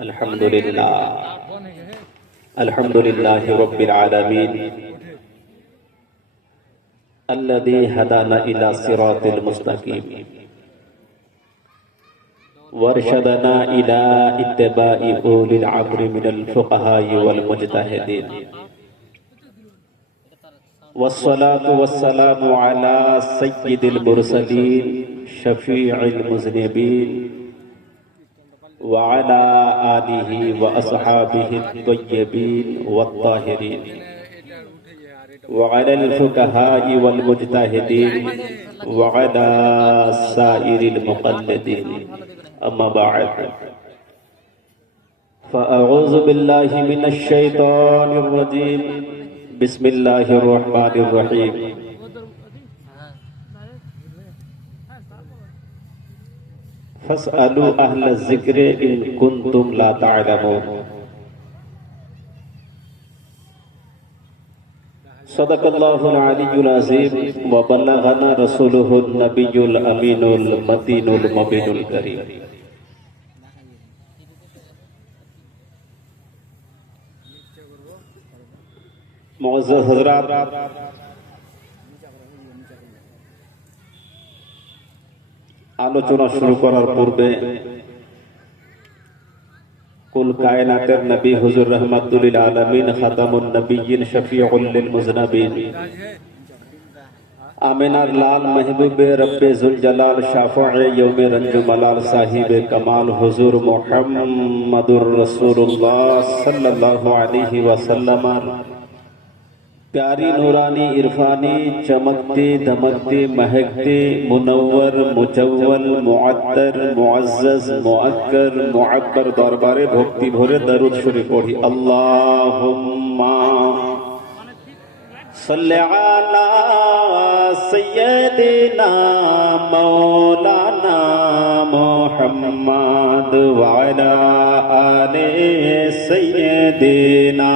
আলহামদুলিল্লাহ রাব্বিল আলামিন الذي هدانا إلى صراط المستقيم وارشدنا إلى اتباع أولي الأمر من الفقهاء والمجتهدين والصلاة والسلام على سيد المرسلين شفيع المذنبين وعلى آله وأصحابه الطيبين والطاهرين وعلى الفقهاء والمجتهدين وعلى سائر المقلدين أما بعد فأعوذ بالله من الشيطان الرجيم بسم الله الرحمن الرحيم فاسألوا أهل الذكر إن كنتم لا تعلمون صدق الله العلي العظيم وبلغنا رسوله النبي الأمين المتين المبين الكريم معزز حضرات আলোচনা শুরু করার পূর্বে কুল কায়নাতের নবী হুজুর রাহমাতুল লিল আলামিন খাতামুন নবিয়্যিন শফিউল লিল মুজনাবিন আমিনার লাল মাহবুবে রব্বে যুল জালাল শাফায়ে ইয়াউমে রঞ্জু মালাল সাহিবে কামাল হুজুর মুহাম্মাদুর রাসূলুল্লাহ সাল্লাল্লাহু আলাইহি ওয়াসাল্লাম प्यारी नूरानी इरफानी चमकती दमकती महकती मुनव्वर मुजव्वल मुअत्तर मुअज़्ज़ज़ मुअक्कर मुअब्बर दरबारे भक्ति भरे दरूद शरीफ पढ़ी अल्लाहुम्मा सल्लि अला सय्यदिना मौलाना मुहम्मद व अला आले सय्यदिना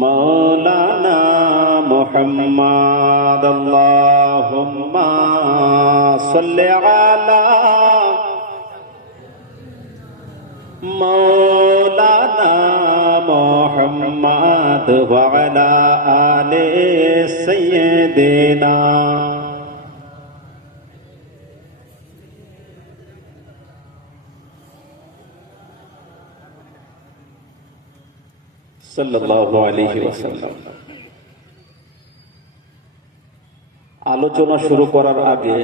मौलाना मुहम्मद अल्लाहुम्मा सल्लि अला मौलाना मुहम्मद व अला आले सय्यदिना সাল্লাল্লাহু আলাইহি ওয়াসাল্লাম। আলোচনা শুরু করার আগে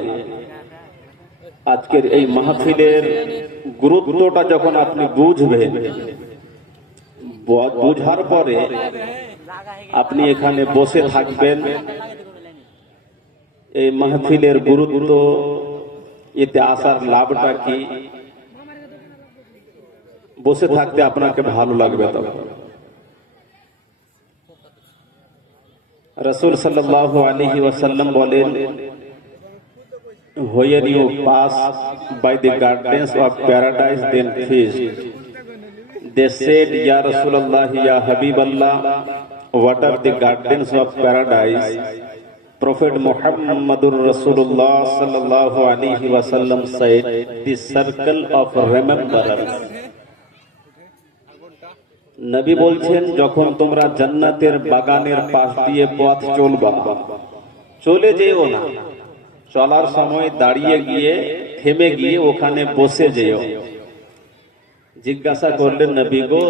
আজকের এই মাহফিলের গুরুত্বটা যখন আপনি বুঝবেন, বুঝার পরে আপনি এখানে বসে থাকবেন, এই মাহফিলের গুরুত্ব, এতে আসার লাভটা কি, বসে থাকতে আপনাকে ভালো লাগবে। তখন রাসূল সাল্লাল্লাহু আলাইহি ওয়াসাল্লাম বলেন, when you pass by the gardens of paradise then feast. They said, Ya Rasulullah, Ya Habiballah, what are the gardens of paradise? Prophet Muhammadur Rasulullah sallallahu alaihi wasallam said, the circle of remembrance. নবী বলছেন, যখন তোমরা জান্নাতের বাগানের পাশ দিয়ে পথ চলবা, চলে যেও না, চলার সময় দাঁড়িয়ে গিয়ে থেমে গিয়ে ওখানে বসে যেও। জিজ্ঞাসা করলেন, নবী গো,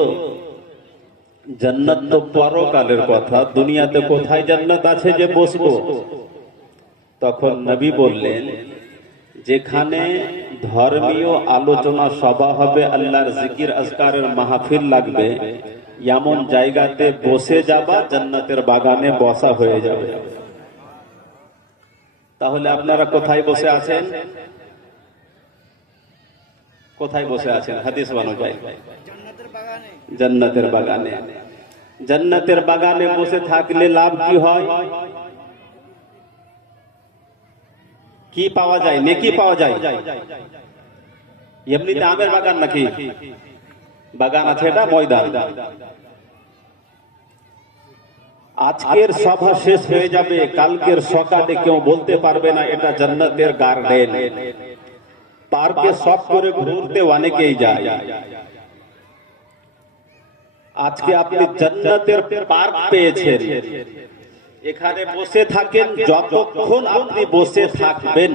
জান্নাত তো পরকালের কথা, দুনিয়াতে কোথায় জান্নাত আছে যে বসবো? তখন নবী বললেন, যেখানে ধর্মীয় আলোচনা সভা হবে, আল্লাহর জিকির আজকারের মাহফিল লাগবে, এমন জায়গাতে বসে যাবা, জান্নাতের বাগানে বসা হয়ে যাবে। তাহলে আপনারা কোথায় বসে আছেন? কোথায় বসে আছেন? হাদিস অনুযায়ী জান্নাতের বাগানে। জান্নাতের বাগানে বসে থাকলে লাভ কি হয়? কি পাওয়া যায়? নেকি পাওয়া যায়। এমনিতে আমের বাগান নাকি? বাগান আছে, এটা ময়দান। আজকের সভা শেষ হয়ে যাবে, কালকের সকালে কেউ বলতে পারবে না এটা জান্নাতের গার্ডেন। পার্কে সব করে ঘুরতে অনেকেই যায়। আজকে আপনি জান্নাতের পার্ক পেয়েছেন, এখানে বসে থাকেন, যতক্ষণ আপনি বসে থাকবেন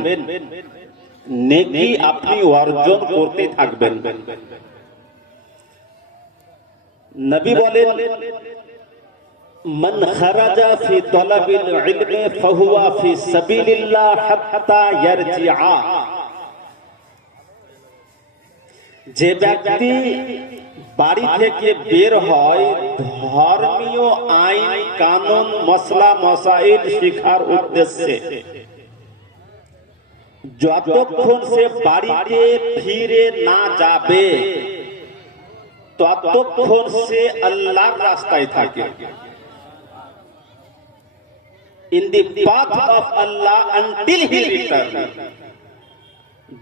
নেকি আপনি অর্জন করতে থাকবেন। নবী বলেন, মান খারাজা ফি তালাবিল ইলমি ফাহুয়া ফি সাবিলিল্লাহ হাত্তা ইয়ারজিআ। যে ব্যক্তি বাড়ি থেকে বের হয় ধর্মীয় আইন কানুন মসলা মসাইল শিখার উদ্দেশ্যে, যতক্ষণ সে বাড়িতে ফিরে না যাবে ততক্ষণ সে আল্লাহর রাস্তায় থাকে। In the path of Allah until he return.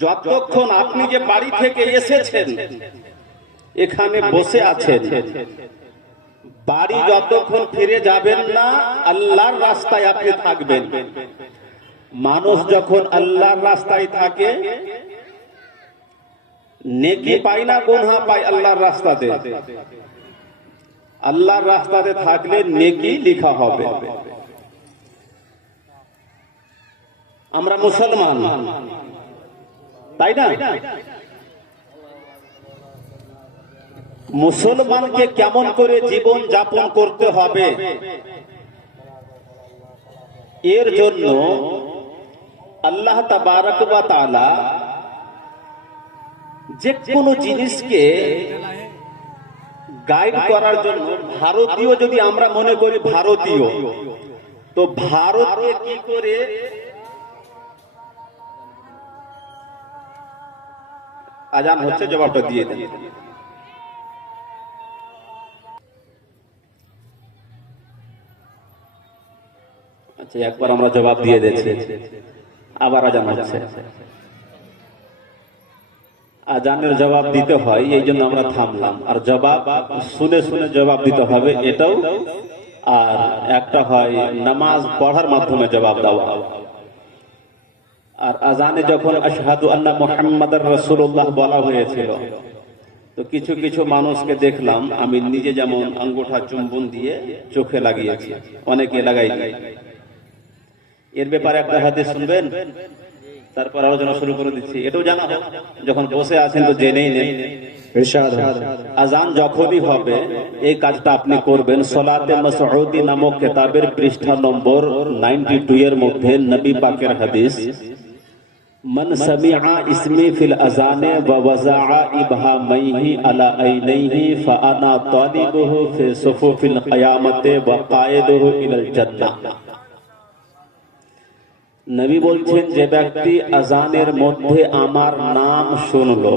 যতক্ষণ আপনি যে বাড়ি থেকে এসেছেন এখানে বসে আছেন, বাড়ি যতক্ষণ ফিরে যাবেন না আল্লাহর রাস্তায় আপনি থাকবেন। মানুষ যখন আল্লাহর রাস্তায় থাকে নেকি পায় না গুনাহ পায় আল্লাহর রাস্তাতে। আল্লাহর রাস্তাতে থাকলে নেকি লেখা হবে। আমরা মুসলমান, তাই না? মুসলমানকে কেমন করে জীবন যাপন করতে হবে এর জন্য আল্লাহ তাবারক ওয়া তাআলা যে কোনো জিনিসকে গাইড করার জন্য, ভারতীয় যদি আমরা মনে করি ভারতীয়, তো ভারতে কি করে আজান হচ্ছে, জবাবটা দিয়ে দেন। আচ্ছা, একবার আমরা জবাব দিয়ে দিয়েছি, আবার আজান হচ্ছে। আজানের জবাব দিতে হয়, এই জন্য আমরা থামলাম। আর জবাব শুনে শুনে জবাব দিতে হবে এটাও। আর একটা হয় নামাজ পড়ার মাধ্যমে জবাব দেওয়া। আর আজানে যখন আশহাদু আন্না মুহাম্মাদার রাসূলুল্লাহ বলা হয়েছিল, তো কিছু কিছু মানুষকে দেখলাম, আমি নিজে যেমন আঙ্গুঠা চুম্বন দিয়ে চোখে লাগিয়েছি, অনেকে লাগাইনি। এর ব্যাপারে একটা হাদিস শুনবেন, তারপর আলোচনা শুরু করে দিচ্ছি। এটাও জানা হোক, যখন বসে আছেন তো জেনেই নেন। আজান যখনই হবে এই কাজটা আপনি করবেন। সলাতে মাসউদি নামক কিতাবের পৃষ্ঠা নম্বর 92 এর মধ্যে নবী পাকের হাদিস, মান সামিআ ইসমি ফিল আযানে ওয়া ওয়াযাআ ইবহামাইহি আলা আইনাইহি ফাআনা তালিবুহু ফি সুফুফিল কিয়ামাতি ওয়া কায়েদুহু ইলাল জান্নাহ। নবী বলছেন, যে ব্যক্তি আজানের মধ্যে আমার নাম শুনলো,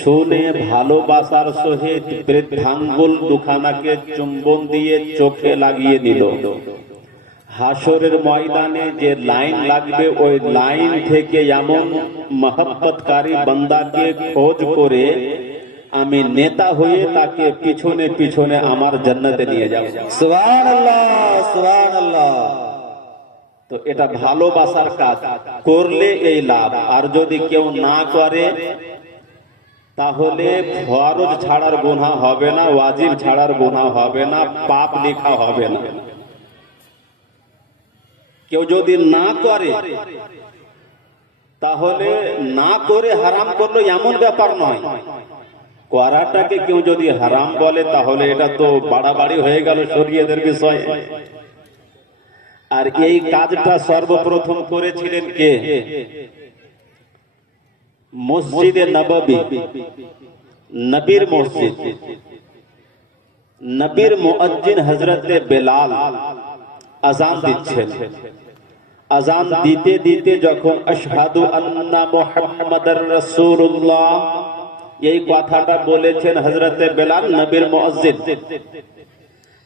শুনে ভালোবাসার সহিত বৃদ্ধাঙ্গুল দুখানাকে চুম্বন দিয়ে চোখে লাগিয়ে দিল, হাসরের ময়দানে যে লাইন লাগবে ওই লাইন থেকে এমন মহব্বতকারী বান্দাকে খোঁজ করে আমি নেতা হয়ে তাকে পিছনে পিছনে আমার জান্নাতে নিয়ে যাব। সুবহানাল্লাহ, সুবহানাল্লাহ। তো এটা ভালোবাসার কাজ করলে এই লাভ। আর যদি কেউ না করে তাহলে ফরজ ছাড়ার গুনাহ হবে না, ওয়াজিব ছাড়ার গুনাহ হবে না, পাপ লেখা হবে না। কেউ যদি না করে তাহলে না করে হারাম করলো এমন ব্যাপার নয়। করাটাকে কেউ যদি হারাম বলে তাহলে এটা তো বাড়াবাড়ি হয়ে গেল শরীয়তের বিষয়ে। আর এই কাজটা সর্বপ্রথম করেছিলেন কে? মসজিদে নববী, নবীর মসজিদ। নবীর মুয়াজ্জিন হযরতে বেলাল আযান দিচ্ছেন। আযান দিতে দিতে যখন আশহাদু আন্না মুহাম্মাদার রাসূলুল্লাহ এই কথাটা বলেছেন হযরতে বেলাল, নবীর মুয়াজ্জিন,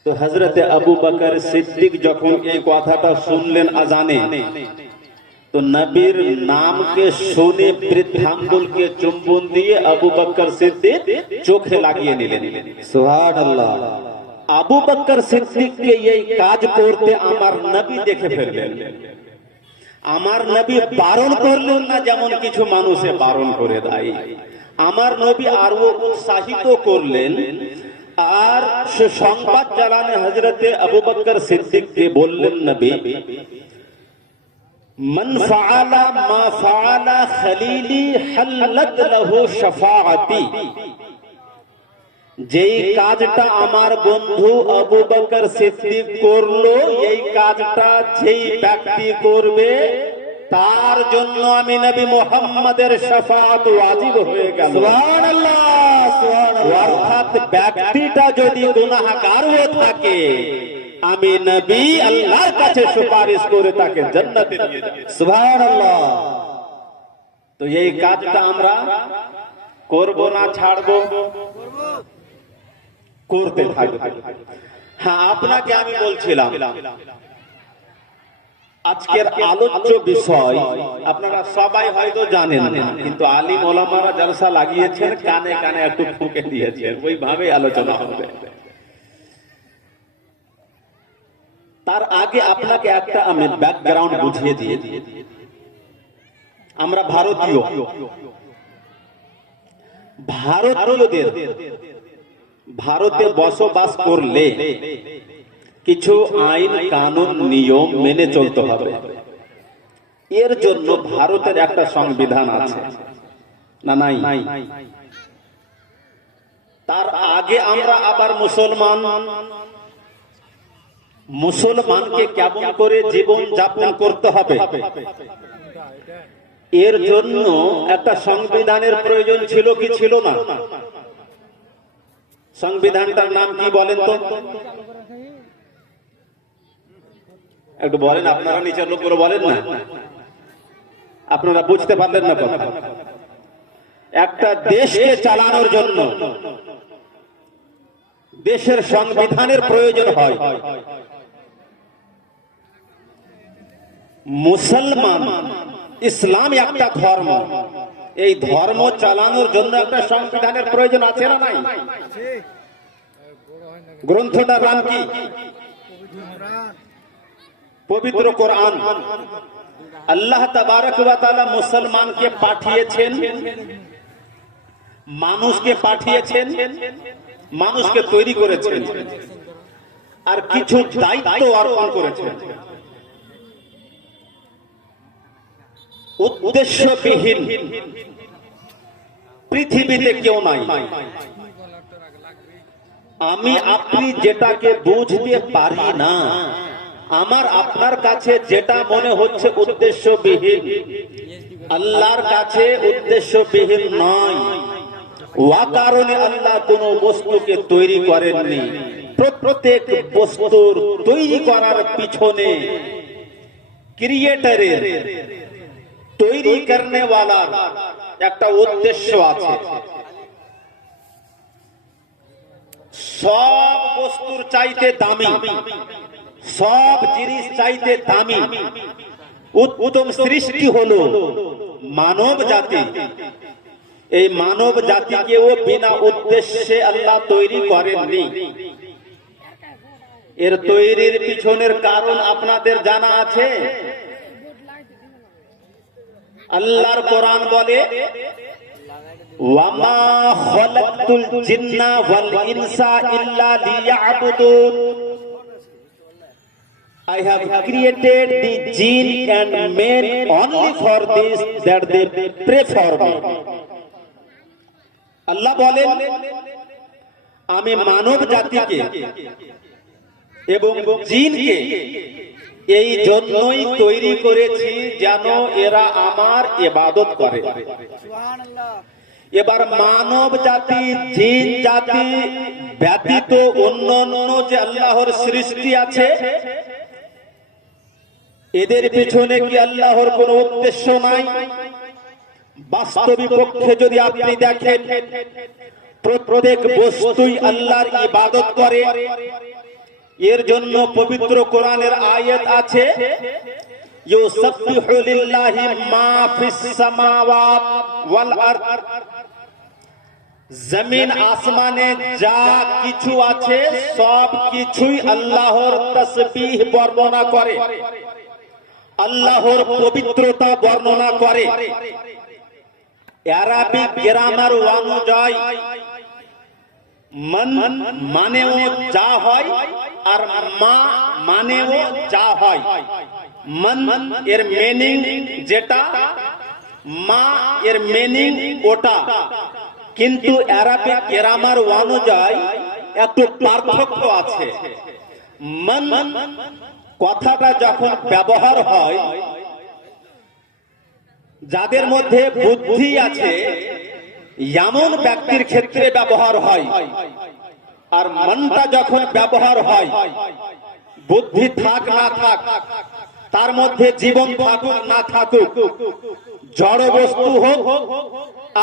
তো হযরতে আবু বকর সিদ্দিক যখন এই কথাটা শুনলেন আযানে, তো নবীর নামকে শুনে বৃদ্ধাঙ্গুলকে চুম্বন দিয়ে আবু বকর সিদ্দিক চোখে লাগিয়ে নিলেন। সুবহানাল্লাহ। আবু বকর সিদ্দিককে এই কাজ করতে আমার নবী দেখে ফেললেন। আমার নবী বারণ করলেন না যেমন কিছু মানুষে বারণ করে দেয়, আমার নবী আরো উৎসাহিত করলেন। আর সে সংবাদ জানানে হযরতে আবু বকর সিদ্দিককে বললেন, নবী মান ফাআলা মা ফাআলা খলিলি হাল্লাত লাহু শাফাআতি, যেই কাজটা আমার বন্ধু আবু বকর সিদ্দিক করলো, এই কাজটা যেই ব্যক্তি করবে তার জন্য আমি নবী মুহাম্মাদের শাফাআত ওয়াজিব হয়ে গেল। সুবহানাল্লাহ, সুবহানাল্লাহ। অর্থাৎ ব্যক্তিটা যদি গুনাহগারও থাকে, আমি নবী আল্লাহর কাছে সুপারিশ করে তাকে জান্নাতে নিয়ে যাব। সুবহানাল্লাহ। তো এই কাজটা আমরা করব না ছাড়বো? করতে থাকবো। হ্যাঁ, আপনাকে আমি বলছিলাম আজকের আলোচ্য বিষয় আপনারা সবাই হয়তো জানেন না, কিন্তু আলিম ওলামারা জলসা লাগিয়েছেন, কানে কানে একটু ফুঁকে দিয়েছেন, ওইভাবে আলোচনা হবে। তার আগে আপনাকে একটা আমি ব্যাকগ্রাউন্ড বুঝিয়ে দিয়ে, আমরা ভারতীয়দের ভারতে বসবাস করলে কিছু আইন কানুন নিয়ম মেনে চলতে হবে। এর জন্য ভারতের একটা সংবিধান আছে না? নাই? তার আগে আমরা আবার মুসলমানকে কেমন করে জীবন যাপন করতে হবে, এর জন্য একটা সংবিধানের প্রয়োজন ছিল কি ছিল না? সংবিধানটার নাম কি বলেন তো? একটু বলেন, আপনারা নিচের লোক করে বলেন না, আপনারা বুঝতে পারলেন না কথা। একটা দেশকে চালানোর জন্য দেশের সংবিধানের প্রয়োজন হয়। মুসলমান ইসলাম একটা ধর্ম, এই ধর্ম চালানোর জন্য একটা সংবিধানের প্রয়োজন আছে না নাই? গ্রন্থটার নাম কি? পবিত্র কোরআন। আল্লাহ তাবারক ওয়া তাআলা মুসলমানকে পাঠিয়েছেন, মানুষকে পাঠিয়েছেন, মানুষকে তৈরি করেছেন, আর কিছু দায়িত্ব অর্পণ করেছেন। উদ্দেশ্যবিহীন পৃথিবীতে কেউ নাই। আমি আপনি যেটাকে বুঝতে পারি না, আমার আপনার কাছে যেটা মনে হচ্ছে উদ্দেশ্যবিহীন, আল্লাহর কাছে উদ্দেশ্যবিহীন নয়। ওয়া কারণে আল্লাহ কোন বস্তুকে তৈরি করেননি। প্রত্যেক বস্তুর তৈরি করার পিছনে ক্রিয়েটরের, তৈরি করনে ওয়ালার একটা উদ্দেশ্য আছে। সব বস্তুর চাইতে দামি, সব জিনিস চাইতে দামি উত্তম সৃষ্টি হলো মানব জাতি। এই মানব জাতিকেও বিনা উদ্দেশ্যে আল্লাহ তৈরি করেননি। এর তৈরির পিছনের কারণ আপনাদের জানা আছে। আল্লাহর কোরআন বলে, ওয়ামা খালাকতুল জিন্না ওয়াল ইনসা ইল্লা লিয়াবুদুন, I have created the jinn and men only for this, that they pray for me. আল্লাহ বলেন, আমি মানব জাতিকে এবং জিনকে এই জন্যই তৈরি করেছি যেন এরা আমার ইবাদত করে। এবার মানব জাতি, জিন জাতি ব্যতীত অন্যান্য যে আল্লাহর সৃষ্টি আছে, এদের পিছনে কি আল্লাহর কোন উদ্দেশ্য নাই? বাস্তবিক পক্ষে যদি আপনি দেখেন, প্রত্যেক বস্তুই আল্লাহর ইবাদত করে। এর জন্য পবিত্র কোরআনের আয়াত আছে, ইউসাব্বিহু লিল্লাহি মা ফিস সামাওয়াতি ওয়াল আরদ। জমিন আসমানে যা কিছু আছে সব কিছুই আল্লাহর তাসবিহ বর্ণনা করে, আল্লাহর পবিত্রতা বর্ণনা করে। আরবিক গ্রামার অনুযায়ী মান মানেও যা হয় আর মা মানেও যা হয়। মান এর মিনিং যেটা, মা এর মিনিং ওটা, কিন্তু আরবিক গ্রামার অনুযায়ী একটু পার্থক্য আছে। মান কথাটা যখন ব্যবহার হয় যাদের মধ্যে বুদ্ধি আছে এমন ব্যক্তির ক্ষেত্রে ব্যবহার হয়, আর মনটা যখন ব্যবহার হয় বুদ্ধি থাক না থাক, তার মধ্যে জীবন থাকুক না থাকুক, জড় বস্তু হোক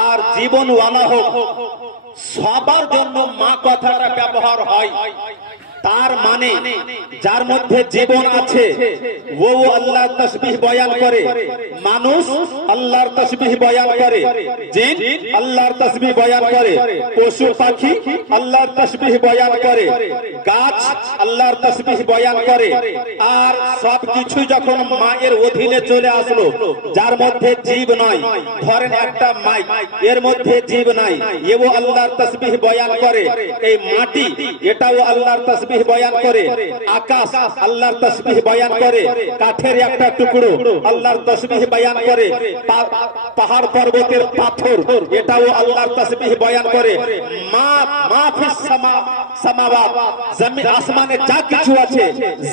আর জীবনওয়ালা হোক, সবার জন্য মা কথাটা ব্যবহার হয়। তার মানে যার মধ্যে জীবন আছে ও আল্লাহর তাসবিহ বয়ান করে, মানুষ আল্লাহর তাসবিহ বয়ান করে, জিন আল্লাহর তাসবিহ বয়ান করে, পশু পাখি আল্লাহর তাসবিহ বয়ান করে, গাছ আল্লাহর তাসবিহ বয়ান করে। আর সব কিছু যখন মায়ের অধীনে চলে আসলো, যার মধ্যে জীব নয়, ধরেন একটা মাইক, এর মধ্যে জীব নাই, এও আল্লাহর তাসবিহ বয়ান করে। এই মাটি এটাও আল্লাহর তাসবিহ বয়ান করে, আকাশ আল্লাহর তাসবিহ বয়ান করে, কাঠের একটা টুকরো আল্লাহর তাসবিহ বয়ান করে, পাহাড় পর্বতের পাথর এটাও আল্লাহর তাসবিহ বয়ান করে। মা ফিস সামাওয়াত, জমিন আসমানে যা কিছু আছে,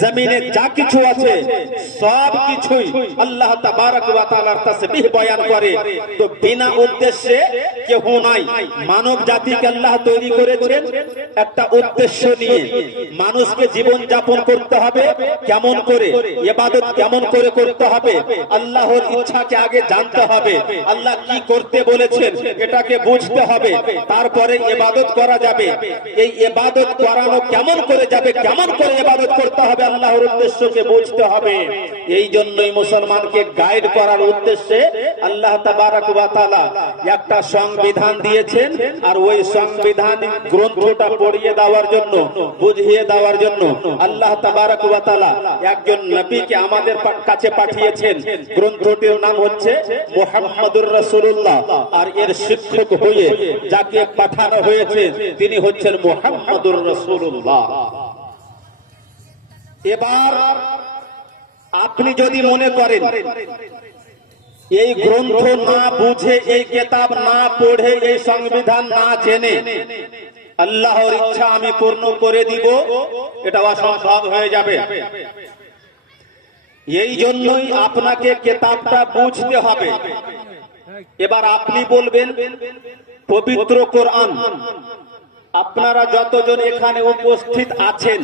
জমিনে যা কিছু আছে, সব কিছুই আল্লাহ তাবারক ওয়া তাআলার তাসবিহ বয়ান করে। তো বিনা উদ্দেশ্যে কেউ নাই। মানব জাতিকে আল্লাহ তৈরি করেছেন একটা উদ্দেশ্য নিয়ে। মানুষকে জীবন যাপন করতে হবে কেমন করে, ইবাদত কেমন করে করতে হবে, আল্লাহর ইচ্ছাকে আগে জানতে হবে, আল্লাহ কি করতে বলেছেন এটাকে বুঝতে হবে, তারপরে ইবাদত করা যাবে। এই ইবাদত করানো কেমন করে যাবে, কেমন করে ইবাদত করতে হবে, আল্লাহর উদ্দেশ্যকে বুঝতে হবে। এই জন্যই মুসলমানকে গাইড করার উদ্দেশ্যে আল্লাহ তাবারক ওয়া তাআলা একটা সংবিধান দিয়েছেন, আর ওই সংবিধানিক গ্রন্থটা পড়িয়ে দেওয়ার জন্য, বুঝিয়ে দেওয়ার জন্য আল্লাহ তাবারক ওয়া তাআলা একজন নবীকে আমাদের কাছে পাঠিয়েছেন। গ্রন্থটির নাম হচ্ছে মুহাম্মাদুর রাসূলুল্লাহ, আর এর শিক্ষক হয়ে যাকে পাঠানো হয়েছে তিনি হচ্ছেন মুহাম্মাদুর রাসূলুল্লাহ। এবার আপনি যদি মনে করেন এই গ্রন্থ না বুঝে, এই কিতাব না পড়ে, এই সংবিধান না জেনে আল্লাহর ইচ্ছা আমি পূর্ণ করে দিব, এটা অসম্ভব হয়ে যাবে। এই জন্যই আপনাকে কিতাবটা বুঝতে হবে। এবার আপনি বলবেন পবিত্র কোরআন, আপনারা যতজন এখানে উপস্থিত আছেন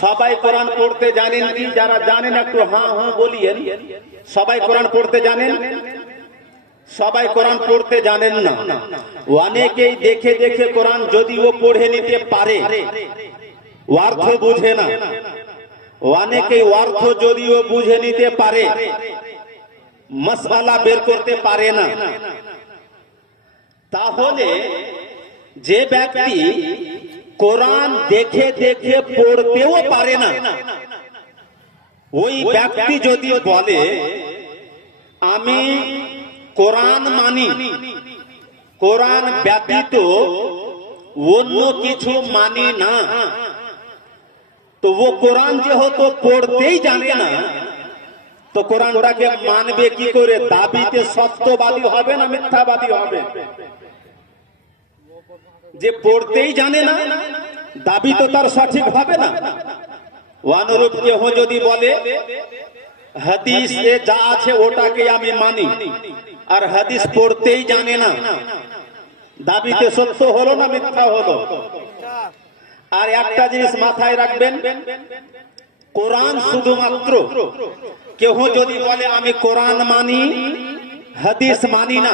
সবাই কোরআন পড়তে জানেন কি? যারা জানেন একটু হ্যাঁ হ্যাঁ বলিয়েন। সবাই কোরআন পড়তে জানেন? সবাই কোরআন পড়তে জানেন না। অনেকেই দেখে দেখে কোরআন যদিও পড়ে নিতে পারে, অর্থ বুঝে না। অনেকেই অর্থ যদিও বুঝে নিতে পারে, মাসআলা বের করতে পারে না। তাহলে যে ব্যক্তি কোরআন দেখে দেখে পড়তেও পারে না, ওই ব্যক্তি যদি বলে আমি কোরআন মানি, কোরআন ব্যতীত অন্য কিছু মানি না, তো ও কোরআন যেহেতু পড়তেই জানে না, তো কোরআনটাকে মানবে কি করে? দাবিতে সত্যবাদী হবে না মিথ্যাবাদী হবে? যে পড়তেই জানে না, দাবি তো তার সঠিক হবে না। অনুরূপ কেহ যদি বলে হাদিসে যা আছে ওটাকে আমি মানি, আর হাদিস পড়তেই জানে না, দাবিতে সত্য হলো না মিথ্যা হলো? আর একটা জিনিস মাথায় রাখবেন, কোরআন শুধুমাত্র কেহ যদি বলে আমি কোরআন মানি হাদিস মানি না,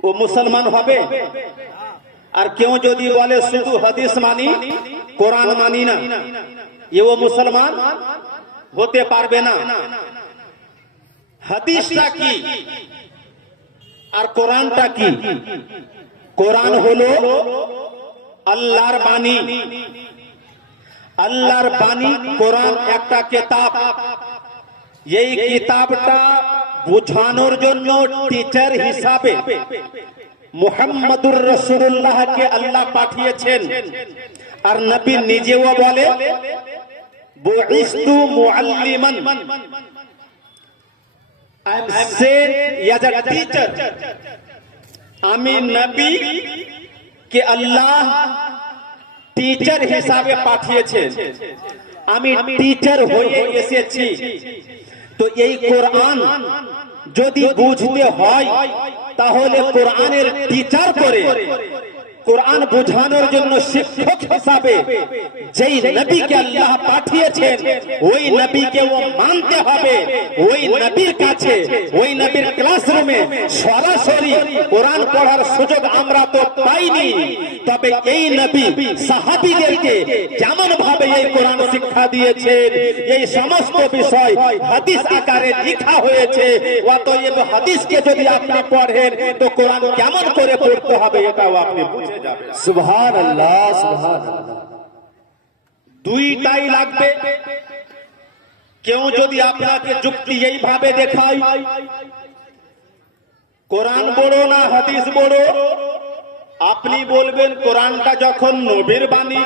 ও মুসলমান হবে? আর কেউ যদি বলে শুধু হাদিস মানি কোরআন মানি না, এও মুসলমান হতে পারবে না। হাদিসটা কি? আর কোরআনটা কি? কোরআন হলো আল্লাহর বাণী। আল্লাহর বাণী কোরআন একটা কিতাব। এই কিতাবটা বোঝানোর জন্য টিচার হিসাবে মুহাম্মদুর রাসূলুল্লাহকে আল্লাহ পাঠিয়েছেন। আর নবী নিজেও বলে বুইস্তু মুআল্লিমান, I am sent as a teacher. আমি নবী কে আল্লাহ টিচার হিসাবে পাঠিয়েছেন, আমি টিচার হয়ে এসেছি। তো এই কোরআন যদি বুঝতে হয় তাহলে কোরআনের টিচার করে কোরআন বোঝানোর জন্য শিক্ষক হিসাবে যেই নবীকে আল্লাহ পাঠিয়েছেন ওই নবীকে ও মানতে হবে। ওই নবীর কাছে, ওই নবীর ক্লাসরুমে সরাসরি কোরআন পড়ার সুযোগ আমরা তো পাইনি। তবে এই নবী সাহাবীদেরকে যেমন ভাবে এই কোরআন শিক্ষা দিয়েছেন, এই সমস্ত বিষয় হাদিস আকারে লেখা হয়েছে। অতএব হাদিসকে যদি আপনি পড়েন তো কোরআন কেমন করে পড়তে হবে এটাও আপনি বুঝে যাবেন। সুবহানাল্লাহ, সুবহানাল্লাহ। দুইটাই লাগবে। কেউ যদি আপনাকে যুক্তি এইভাবে দেখায় কোরআন বড় না হাদিস বড়, আপনি বলবেন কোরআনটা যখন নবীর বাণী,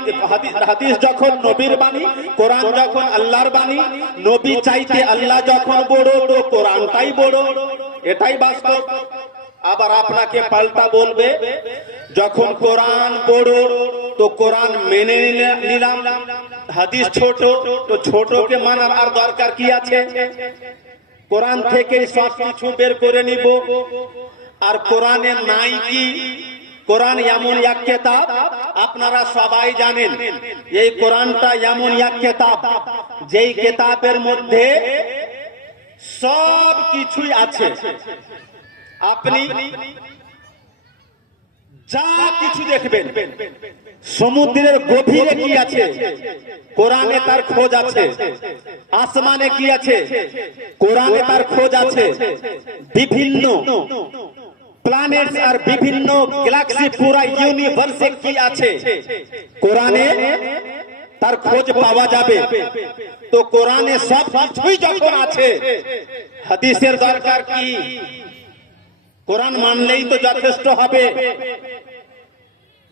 হাদিস যখন নবীর বাণী, কোরআন যখন আল্লাহর বাণী, নবী চাইতে আল্লাহ যখন বড় তো কোরআনটাই বড়। এটাই বাস্তব। আবার আপনাকে পাল্টা বলবে যখন কোরআন বড় তো কোরআন মেনে নিলাম, হাদিস ছোট তো ছোটকে মানার আর দরকার কি আছে? কোরআন থেকে সব কিছু বের করে নিব। আর কোরআনে নাই কি? কোরআন এমন এক কিতাব, আপনারা সবাই জানেন এই কোরআনটা এমন এক কিতাব যেই কিতাবের মধ্যে সব কিছুই আছে। আপনি যা কিছু দেখবেন, সমুদ্রের গভীরে কি আছে কোরআনে তার খোঁজ আছে, আসমানে কি আছে কোরআনে তার খোঁজ আছে, বিভিন্ন প্ল্যানেটস আর বিভিন্ন গ্যালাক্সি পুরা ইউনিভার্সে কি আছে কোরআনে তার খোঁজ পাওয়া যাবে। তো কোরআনে সব কিছুই যখন আছে হাদিসের দরকার কি? কোরআন মানলেই তো যথেষ্ট হবে।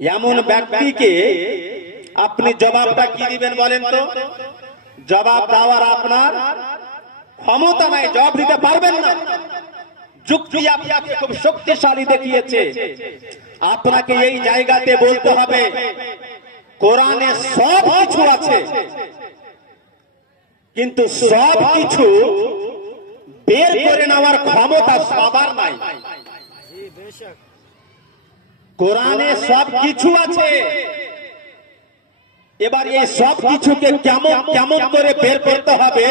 এমন ব্যক্তিকে আপনি জবাবটা কি দিবেন বলেন তো? জবাব দেওয়ার আপনার ক্ষমতা নাই, জবাব দিতে পারবেন না। যুক্তি আপনাকে খুব শক্তিশালী দেখিয়েছে। আপনাকে এই জায়গাতে বলতে হবে কোরআনে সব কিছু আছে, কিন্তু সব কিছু বের করে নেওয়ার ক্ষমতা সবার নাই। কোরআনে সব কিছু আছে, এবার এই সব কিছুকে কেমন কেমন করে বের করতে হবে,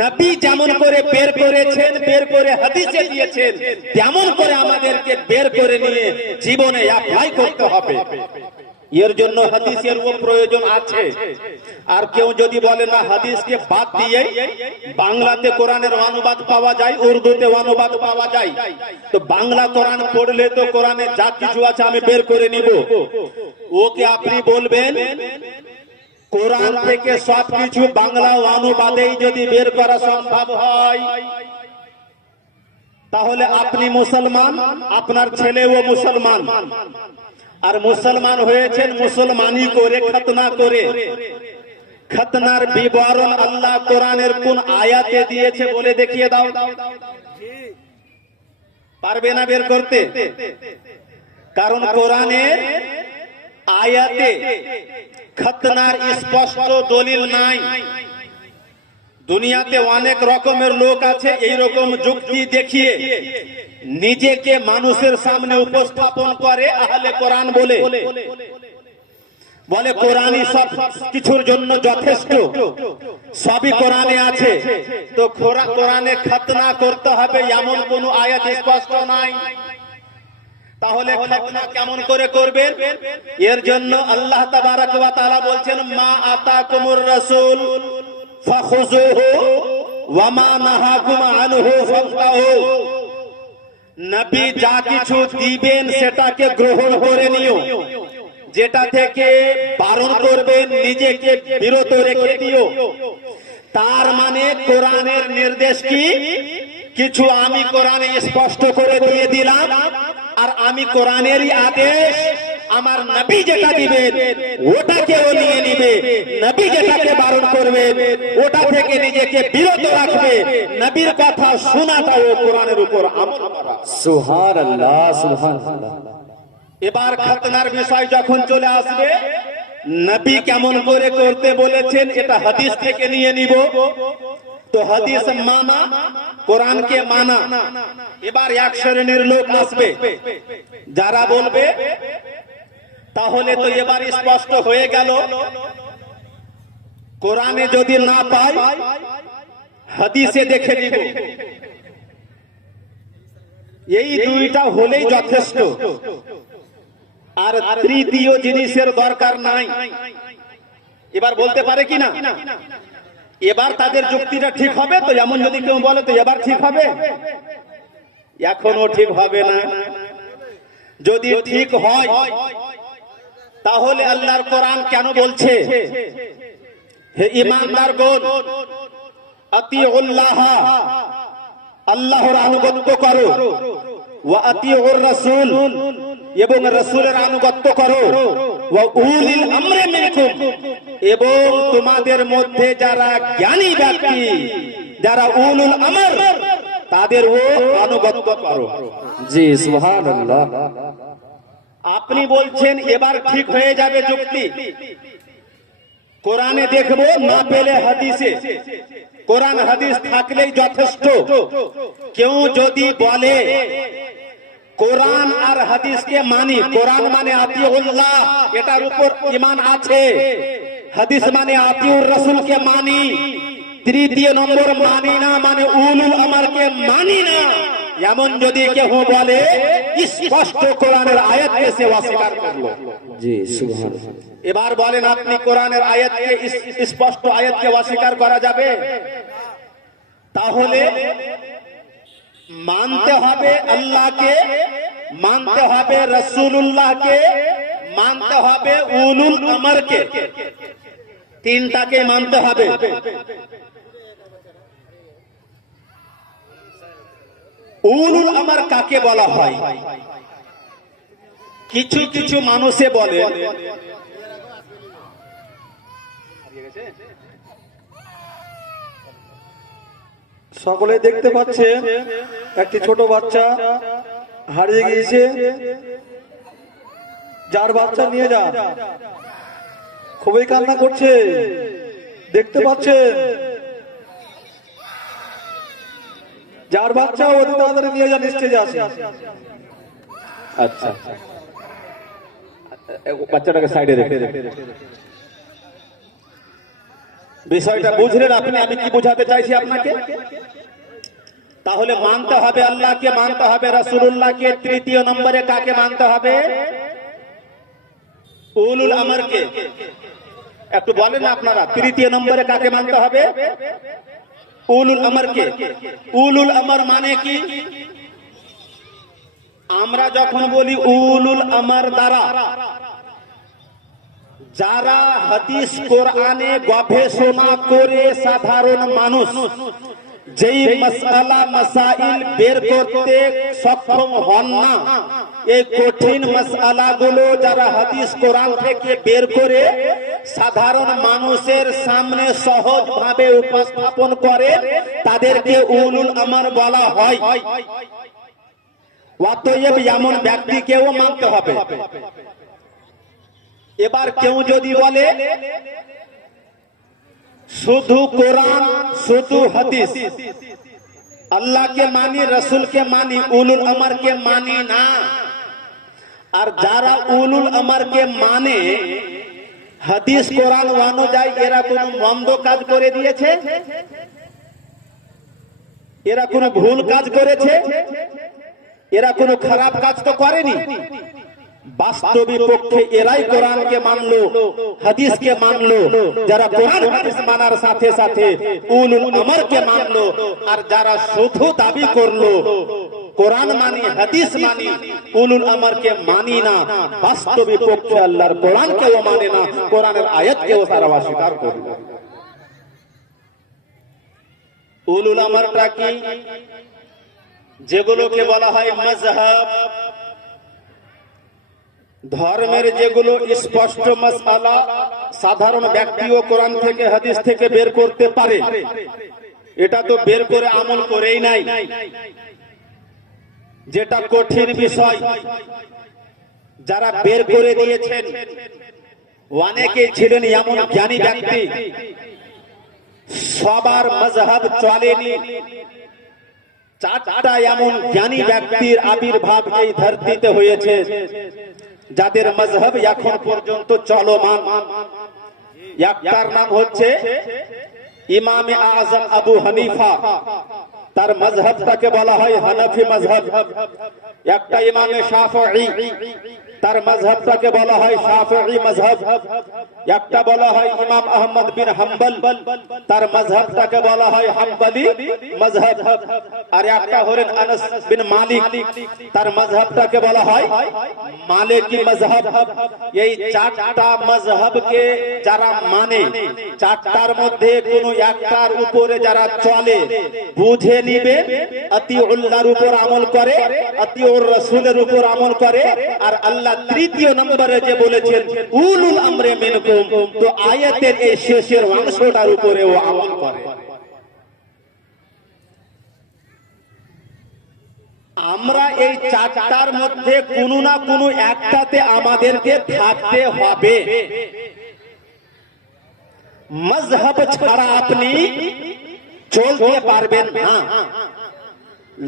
নবী যেমন করে বের করেছেন, বের করে হাদিসে দিয়েছেন, তেমন করে আমাদেরকে বের করে নিয়ে জীবনে অ্যাপ্লাই করতে হবে। এর জন্য হাদিসের প্রয়োজন আছে। আর কেউ যদি বলে না হাদিসকে বাদ দিয়ে বাংলাতে কোরআনের অনুবাদ পাওয়া যায়, উর্দুতে অনুবাদ পাওয়া যায়, তো বাংলা কোরআন পড়লে তো কোরআনে যা কিছু আছে আমি বের করে নিব, ওকে আপনি বলবেন কোরআন থেকে সবকিছু বাংলা অনুবাদেই যদি বের করা সম্ভব হয় তাহলে আপনি মুসলমান, আপনার ছেলেও মুসলমান। আর মুসলমান হয়েছেন মুসলমানি করে, খতনা করে। খতনার বিবরণ আল্লাহ কোরআনের কোন আয়াতে দিয়েছে বলে দেখিয়ে দাও। পারবে না বের করতে? কারণ কোরআনের আয়াতে খতনার স্পষ্ট দলিল নাই। দুনিয়াতে অনেক রকমের লোক আছে এই রকম যুক্তি দেখিয়ে নিজেকে মানুষের সামনে উপস্থাপন করে আহলে কোরআন বলে, বলে কোরআনই সব কিছুর জন্য যথেষ্ট, সবই কোরআনে আছে। তো কোরআনে খতনা করতে হবে এমন কোন আয়াত স্পষ্ট নাই। তাহলে খতনা কেমন করে করবেন? এর জন্য আল্লাহ তাবারাক ওয়া তাআলা বলছেন মা আতাকুমুর রাসূল ফাখুযুহু ওয়া মা নাহাকুম আনহু ফান্তাহু। নবী যা কিছু দিবেন সেটাকে গ্রহণ করে নিও, যেটা থেকে বারণ করবেন নিজেকে বিরত রেখে দিও। তার মানে কোরআনের নির্দেশ কি? কিছু আমি কোরআনে স্পষ্ট করে দিয়ে দিলাম, আর আমি কোরআনেরই আদেশ, আমার নবী যেটা দিবেন ওটাকেও নিয়ে নিবে। নবী যেটাকে বারণ করবে ওটা থেকে নিজেকে বিরত রাখবে। নবীর কথা শোনাটা ও কোরআনের উপর আমল করা। সুবহান আল্লাহ, সুবহান আল্লাহ। এবার খাতনার বিষয় যখন চলে আসবে, নবী কেমন করে করতে বলেছেন এটা হাদিস থেকে নিয়ে নিব। তো হাদিস মানা, কোরআনকে মানা। এবার এক শ্রেণীর লোক আসবে যারা বলবে তাহলে তো এবার স্পষ্ট হয়ে গেল, কোরআনে যদি না পাই হাদিসে দেখে নিব, এই দুইটা হলেই যথেষ্ট, আর তৃতীয় জিনিসের দরকার নাই। এবার বলতে পারে কি না? এবার তাদের যুক্তিটা ঠিক হবে তো? এমন যদি কেউ বলে তো এবার ঠিক হবে, এখনো ঠিক হবে না। যদি ঠিক হয় তাহলে আল্লাহর কোরআন কেন বলছে হে ঈমানদারগণ, আতিউল্লাহ, আল্লাহর আনুগত্য করো, ওয়া আতিউর রাসূল, এবং রাসূলের আনুগত্য করো, ওয়া উলিল আমরি মিনকুম, এবং তোমাদের মধ্যে যারা জ্ঞানী ব্যক্তি, যারা উলুল আমর, তাদের ও আনুগত্য করো। জি সুবহানাল্লাহ। আপনি বলছেন এবার ঠিক হয়ে যাবে যুক্তি, কোরআনে দেখবো, না পেলে হাদিসে, কোরআন হাদিস থাকলেই যথেষ্ট। কেউ যদি বলে কোরআন আর হাদিসকে মানি, কোরআন মানে আতিউল্লাহ, এটার উপর ঈমান আছে, হাদিস মানে আতিউর রাসূলকে মানি, তৃতীয় নম্বর মানি না মানে উলুল আমরকে মানি না, এমন যদি কেউ বলে স্পষ্ট কোরআনের আয়াতকে সে অস্বীকার করলো। জি সুবহানাল্লাহ। এবার বলেন আপনি কোরআনের আয়াতকে, স্পষ্ট আয়াতকে অস্বীকার করা যাবে? তাহলে মানতে হবে আল্লাহকে, মানতে হবে রাসূলুল্লাহকে, মানতে হবে উলুল আমরকে, তিনটাকে মানতে হবে। উলুল আমর কাকে বলা হয়? কিছু কিছু মানুষে বলে সকলে দেখতে পাচ্ছেন একটি ছোট বাচ্চা হারিয়ে গিয়েছে, যার বাচ্চা নিয়ে যা, খুবই কান্না করছে, দেখতে পাচ্ছেন, যার বাচ্চা অতি তাড়াতাড়ি নিয়ে যান, স্টেজে আসে। আচ্ছা, বাচ্চাটাকে সাইডে রেখে বিষয়টা বুঝলেন আপনি? আমি কি বোঝাতে চাইছি আপনাকে? তাহলে মানতে হবে আল্লাহকে, মানতে হবে রাসূলুল্লাহকে, তৃতীয় নম্বরে কাকে মানতে হবে? উলুল আমরকে। একটু বলেন আপনারা, তৃতীয় নম্বরে কাকে মানতে হবে? উলুল আমরকে। উলুল আমর মানে কি? আমরা যখন বলি উলুল আমর দ্বারা, যারা হাদিস কোরআনে গবেষণা করে সাধারণ মানুষ যেই মাসআলা মাসাইল বের করতে সক্ষম হন না, এই কঠিন মাসআলাগুলো যারা হাদিস কোরআন থেকে বের করে সাধারণ মানুষের সামনে সহজভাবে উপস্থাপন করে, তাদেরকে উলুল আমর বলা হয়। অতএব এমন ব্যক্তিকেও মানতে হবে। এবার কেউ যদি বলে শুধু কোরআন, শুধু হাদিস, আল্লাহকে মানি, রাসূলকে মানি, উলুল আমরকে মানি না, আর যারা উলুল আমরকে মানে হাদিস কোরআন অনুযায়ী এরা কোন মন্দ কাজ করে দিয়েছে? এরা কোন ভুল কাজ করেছে? এরা কোন খারাপ কাজ তো করেনি। বাস্তবিক পক্ষে এরাই কোরআনকে মানলো, হাদিসকে মানলো। যারা কোরআন হাদিস মানার সাথে সাথে উলুল আমরকে মানলো, আর যারা শুধু দাবি করলো কোরআন মানি, হাদিস মানি, উলুল আমরকে মানি না, বাস্তবিক পক্ষে আল্লাহর কোরআনকেও মানে না, কোরআনের আয়াতকেও তারা অস্বীকার করে। উলুল আমরটা কি? যেগুলোকে বলা হয় মাযহাব, ধর্মের যেগুলো স্পষ্ট মাসআলা সাধারণ ব্যক্তিও কোরআন থেকে হাদিস থেকে বের করতে পারে, এটা তো বের করে আমল করেই নাই। যেটা কঠিন বিষয় যারা বের করে দিয়েছেন, অনেকে ছিলেন এমন জ্ঞানী ব্যক্তি, সবার মাযহাব চলেনি। চারটা এমন জ্ঞানী ব্যক্তির আবির্ভাব এই ধরতিতে হয়েছে, যাদের মাযহাব এখন পর্যন্ত চলমান। একটার নাম হচ্ছে ইমামে আযম আবু হানিফা, তার মাযহাবটাকে বলা হয় হানাফি মাযহাব। একটা ইমামে শাফিঈ, তার মাযহাবটাকে বলা হয় শাফিঈ মাযহাব। একটা বলা হয় ইমাম আহমদ বিন হাম্বল, তার মাযহাবটাকে বলা হয় হাম্বলি মাযহাব। আর একটা হলেন আনাস বিন মালিক, তার মাযহাবটাকে বলা হয় মালিকি মাযহাব। এই চারটা মাযহাবকে যারা মানে, চারটার মধ্যে কোনো একটার উপরে যারা চলে, বুঝে নিবে, আতিউল্লাহর উপর আমল করে, আতিউর রাসূলের উপর আমল করে, আর আল্লাহ তৃতীয় নম্বরে যে বলেছেন উলুল আমরে মিনকুম, তো আয়াতের এই শেষের অংশটার উপরেও আমল করে। আমরা এই চারটার মধ্যে কোনো না কোনো একটাতে আমাদেরকে থাকতে হবে। মাযহাব ছাড়া আপনি চলতে পারবেন না,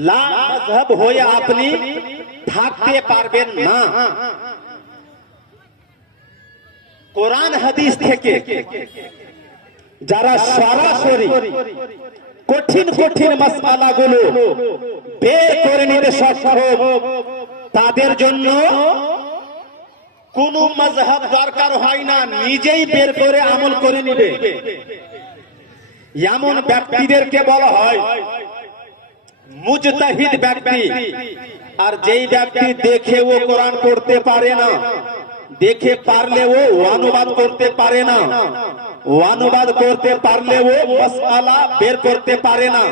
লা মাযহাব হয়ে আপনি থাকতে পারবেন না। কোরআন হাদিস থেকে যারা সরাসরি কঠিন কঠিন মাসআলাগুলো বের করে নিতে সক্ষম, তাদের জন্য কোন মাযহাব দরকার হয় না, নিজেই বের করে আমল করে নিবে। এমন ব্যক্তিদেরকে বলা হয় মুজতাহিদ ব্যক্তি। আর যেই ব্যক্তি দেখেও কোরআন পড়তে পারে না, দেখে পারলেও অনুবাদ করতে পারে না, অনুবাদ করতে পারলেও মাসআলা বের করতে পারে না,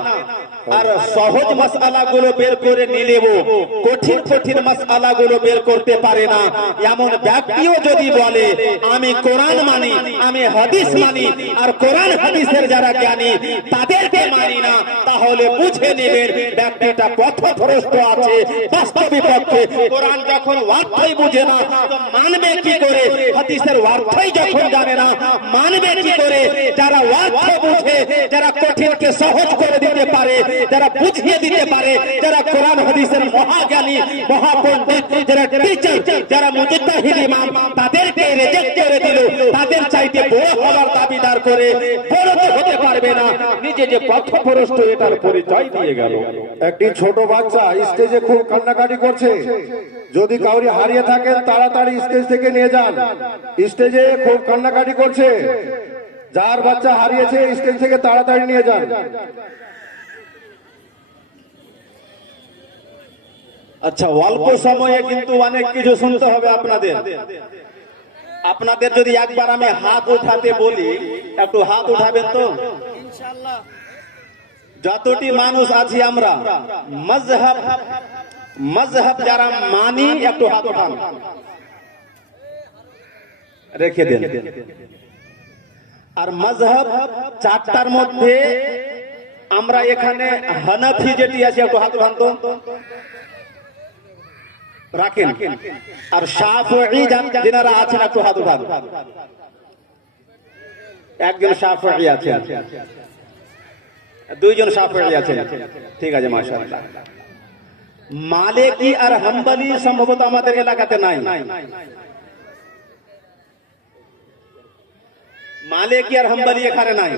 আর সহজ মাসআলা গুলো বের করে নিলেও কঠিন কঠিন মাসআলা গুলো বের করতে পারে না, এমন ব্যক্তিও যদি বলে আমি কোরআন মানি, আমি হাদিস মানি, আর কোরআন হাদিসের যারা জ্ঞানী তাদেরকে মানি না, তাহলে বুঝে নেবেন ব্যক্তিটা পথভ্রষ্ট আছে। বাস্তবিক পক্ষে কোরআন যখন অর্থই বুঝে না, তো মানবে কি করে? হাদিসের অর্থই যখন জানে না, মানবে কি করে? যারা অর্থ বুঝে, যারা কঠিনকে সহজ করে দিতে পারে, যারা বুঝিয়ে দিতে পারে, যারা কোরআন হাদিসের মহাজ্ঞানী, মহাপণ্ডিত, যারা টিচার, যারা মুজতাহিদ ইমাম, তাদেরকে রিজেক্ট করে দিল, তাদের চাইতে বড় হওয়ার দাবিদার করে বড় তো হতে পারবে না, নিজে যে পথভ্রষ্ট এটার পরিচয় দিয়ে গেল। একটি ছোট বাচ্চা স্টেজে খুব কান্নাকাটি করছে, যদি কাউরি হারিয়ে থাকেন তাড়াতাড়ি স্টেজ থেকে নিয়ে যান। স্টেজে খুব কান্নাকাটি করছে, যার বাচ্চা হারিয়েছে স্টেজ থেকে তাড়াতাড়ি নিয়ে যান। আচ্ছা, অল্প সময়ে কিন্তু অনেক কিছু শুনতে হবে আপনাদের। আপনাদের যদি একবার আমি হাত উঠাতে বলি, একটু হাত উঠাবেন তো? যতটি মানুষ আছি আমরা, মাযহাব যারা মানি, একটু হাত উঠান, রেখে দেন। আর মাযহাব চারটার মধ্যে আমরা এখানে হানাফি যেটি আছে, একটু হাত উঠান তো, রাখেন। আর শাফিঈ যারা আছেন, একটু হাত উঠান। একজন শাফিঈ আছেন, দুইজন শাফিঈ আছেন, ঠিক আছে, মাশাআল্লাহ। মালিকি আর হাম্বলি সম্ভবত আমাদের এলাকাতে নাই। মালিকি আর হাম্বলি এখানে নাই,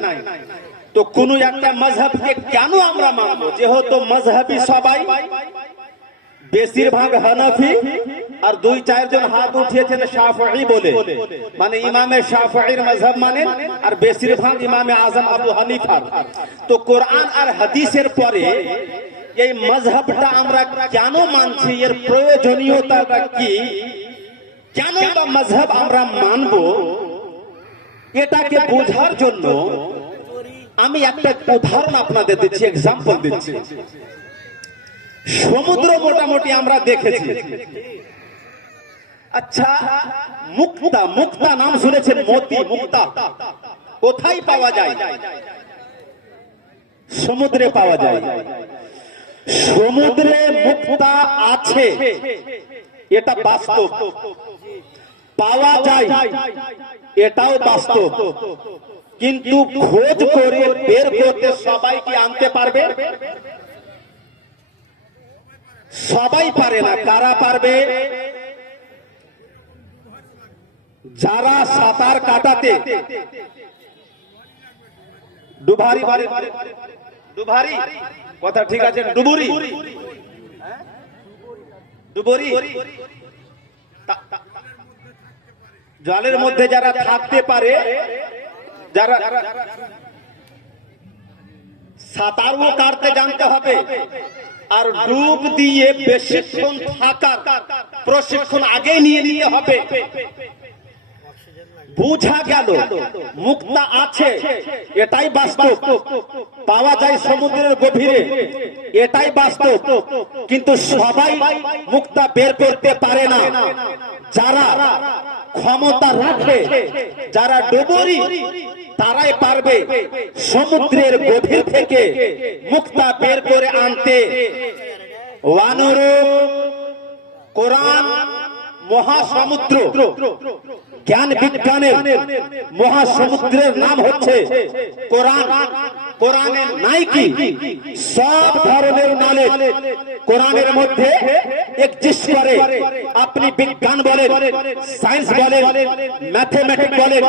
তো কোন একটা মাযহাবকে কেন আমরা মানবো? যেহেতু মাযহাবী সবাই, বেশিরভাগ হানাফি, আর দুই চারজন হাত উঠিয়েছেন শাফিঈ বলে, মানে ইমামে শাফিঈর মাযহাব মানেন, আর বেশিরভাগ ইমামে আযম আবু হানিফার। তো কোরআন আর হাদিসের পরে এই মজহবটা আমরা কেন মানছি, এর প্রয়োজনীয়তাটা কি, কেন বা মজহব আমরা মানব, এটাকে বোঝার জন্য আমি একটা উদাহরণ আপনাদের দিচ্ছি, এক্সাম্পল দিচ্ছি। সমুদ্র মোটামুটি আমরা দেখেছি। আচ্ছা, মুক্তা, মুক্তা নাম শুনেছেন? মতি, মুক্তা কোথায় পাওয়া যায়? সমুদ্রে পাওয়া যায়। সমুদ্রে মুক্তা আছে, এটা বাস্তব। পাওয়া যায়, এটাও বাস্তব। কিন্তু খোঁজ করে বের করতে সবাই কি আনতে পারবে? সবাই পারে না। কারা পারবে? যারা সাঁতার কাটাতে ডুবারি, ডুবারি কথা ঠিক আছে, ডুবুরি, ডুবুরি, জলের মধ্যে যারা থাকতে পারে, যারা সাঁতারও কাটতে জানতে হবে, আর ডুব দিয়ে বেশিক্ষণ থাকার প্রশিক্ষণ আগে নিয়ে নিতে হবে। বুঝা গেল মুক্তা আছে, এটাই বাস্তব। পাওয়া যায় সমুদ্রের গভীরে, এটাই বাস্তব। কিন্তু সবাই মুক্তা বের করতে পারে না। যারা ক্ষমতা রাখে, যারা ডুবুরি, তারাই পারবে সমুদ্রের গভীর থেকে মুক্তা বের করে আনতে। অনুরূপ কোরআন মহাসমুদ্র, জ্ঞান বিজ্ঞানের মহাসমুদ্রের নাম হচ্ছে কোরআন। কোরআনের নাই কি সব ধরনের নলেজ কোরআনের মধ্যে এক্সিস্ট করে। আপনি বিজ্ঞান বলেন, সায়েন্স বলেন, ম্যাথমেটিক্স বলেন,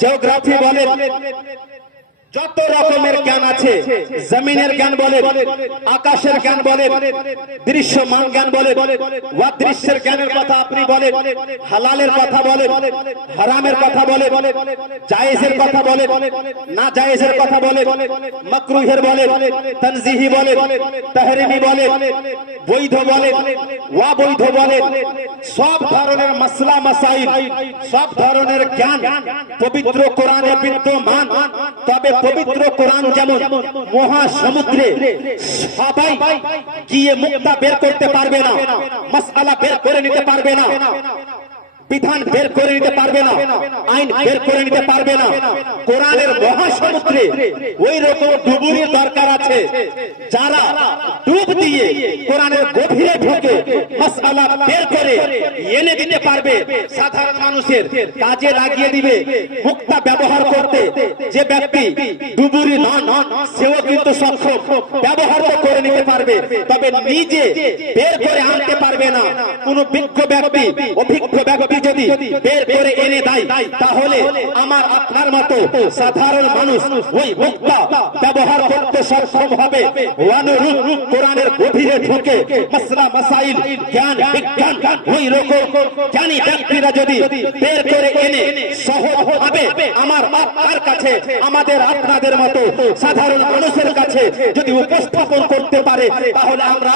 জিওগ্রাফি বলেন, যত রকমের জ্ঞান আছে, জমিনের জ্ঞান বলে, আকাশের জ্ঞান বলে, দৃশ্যমান জ্ঞান বলে, অদৃশ্যের জ্ঞানের কথা আপনি বলেন, হালালের কথা বলে, হারামের কথা বলে, জায়েজের কথা বলে, না জায়েজের কথা বলে, মাকরুহের বলে, তানজিহি বলে, তাহরিমি বলে, বৈধ বলে, অবৈধ বলে, সব ধরনের মাসলা মাসাইল, সব ধরনের জ্ঞান পবিত্র কোরআনে বিদ্যমান। তবে পবিত্র কোরআন যেমন মহাসমুদ্রে সবাই গিয়ে মুক্তা বের করতে পারবে না, মাসআলা বের করে নিতে পারবে না, বিধান বের করে নিতে পারবে না, আইন বের করে নিতে পারবে না। কোরআনের মহাসমুদ্রে ওই রকম ডুবুরির দরকার আছে, যারা ডুব দিয়ে কোরআনের গভীরে ঢুকে মাসআলা বের করে এনে দিতে পারবে, সাধারণ মানুষের কাজে লাগিয়ে দিবে। মুক্তা ব্যবহার করতে যে ব্যক্তি ডুবুরি নন, সেও কিন্তু সক্ষম, ব্যবহার করে নিতে পারবে, তবে নিজে বের করে আনতে পারবে না। কোন বিজ্ঞ ব্যক্তি, অভিজ্ঞ ব্যক্তি যদি বের করে এনে দেয়, তাহলে আমার আপনার মতো সাধারণ মানুষ ওই মুক্তা ব্যবহার করতে সক্ষম হবে। অনুরূপ কোরআনের গভীরে ঢুকে মাসলা মাসাইল, জ্ঞান বিজ্ঞান, ওই রকম জ্ঞানী ব্যক্তিরা যদি বের করে এনে সহজভাবে আমার আপনার কাছে, আমাদের আপনাদের মতো সাধারণ মানুষের কাছে যদি উপস্থাপন করতে পারে, তাহলে আমরা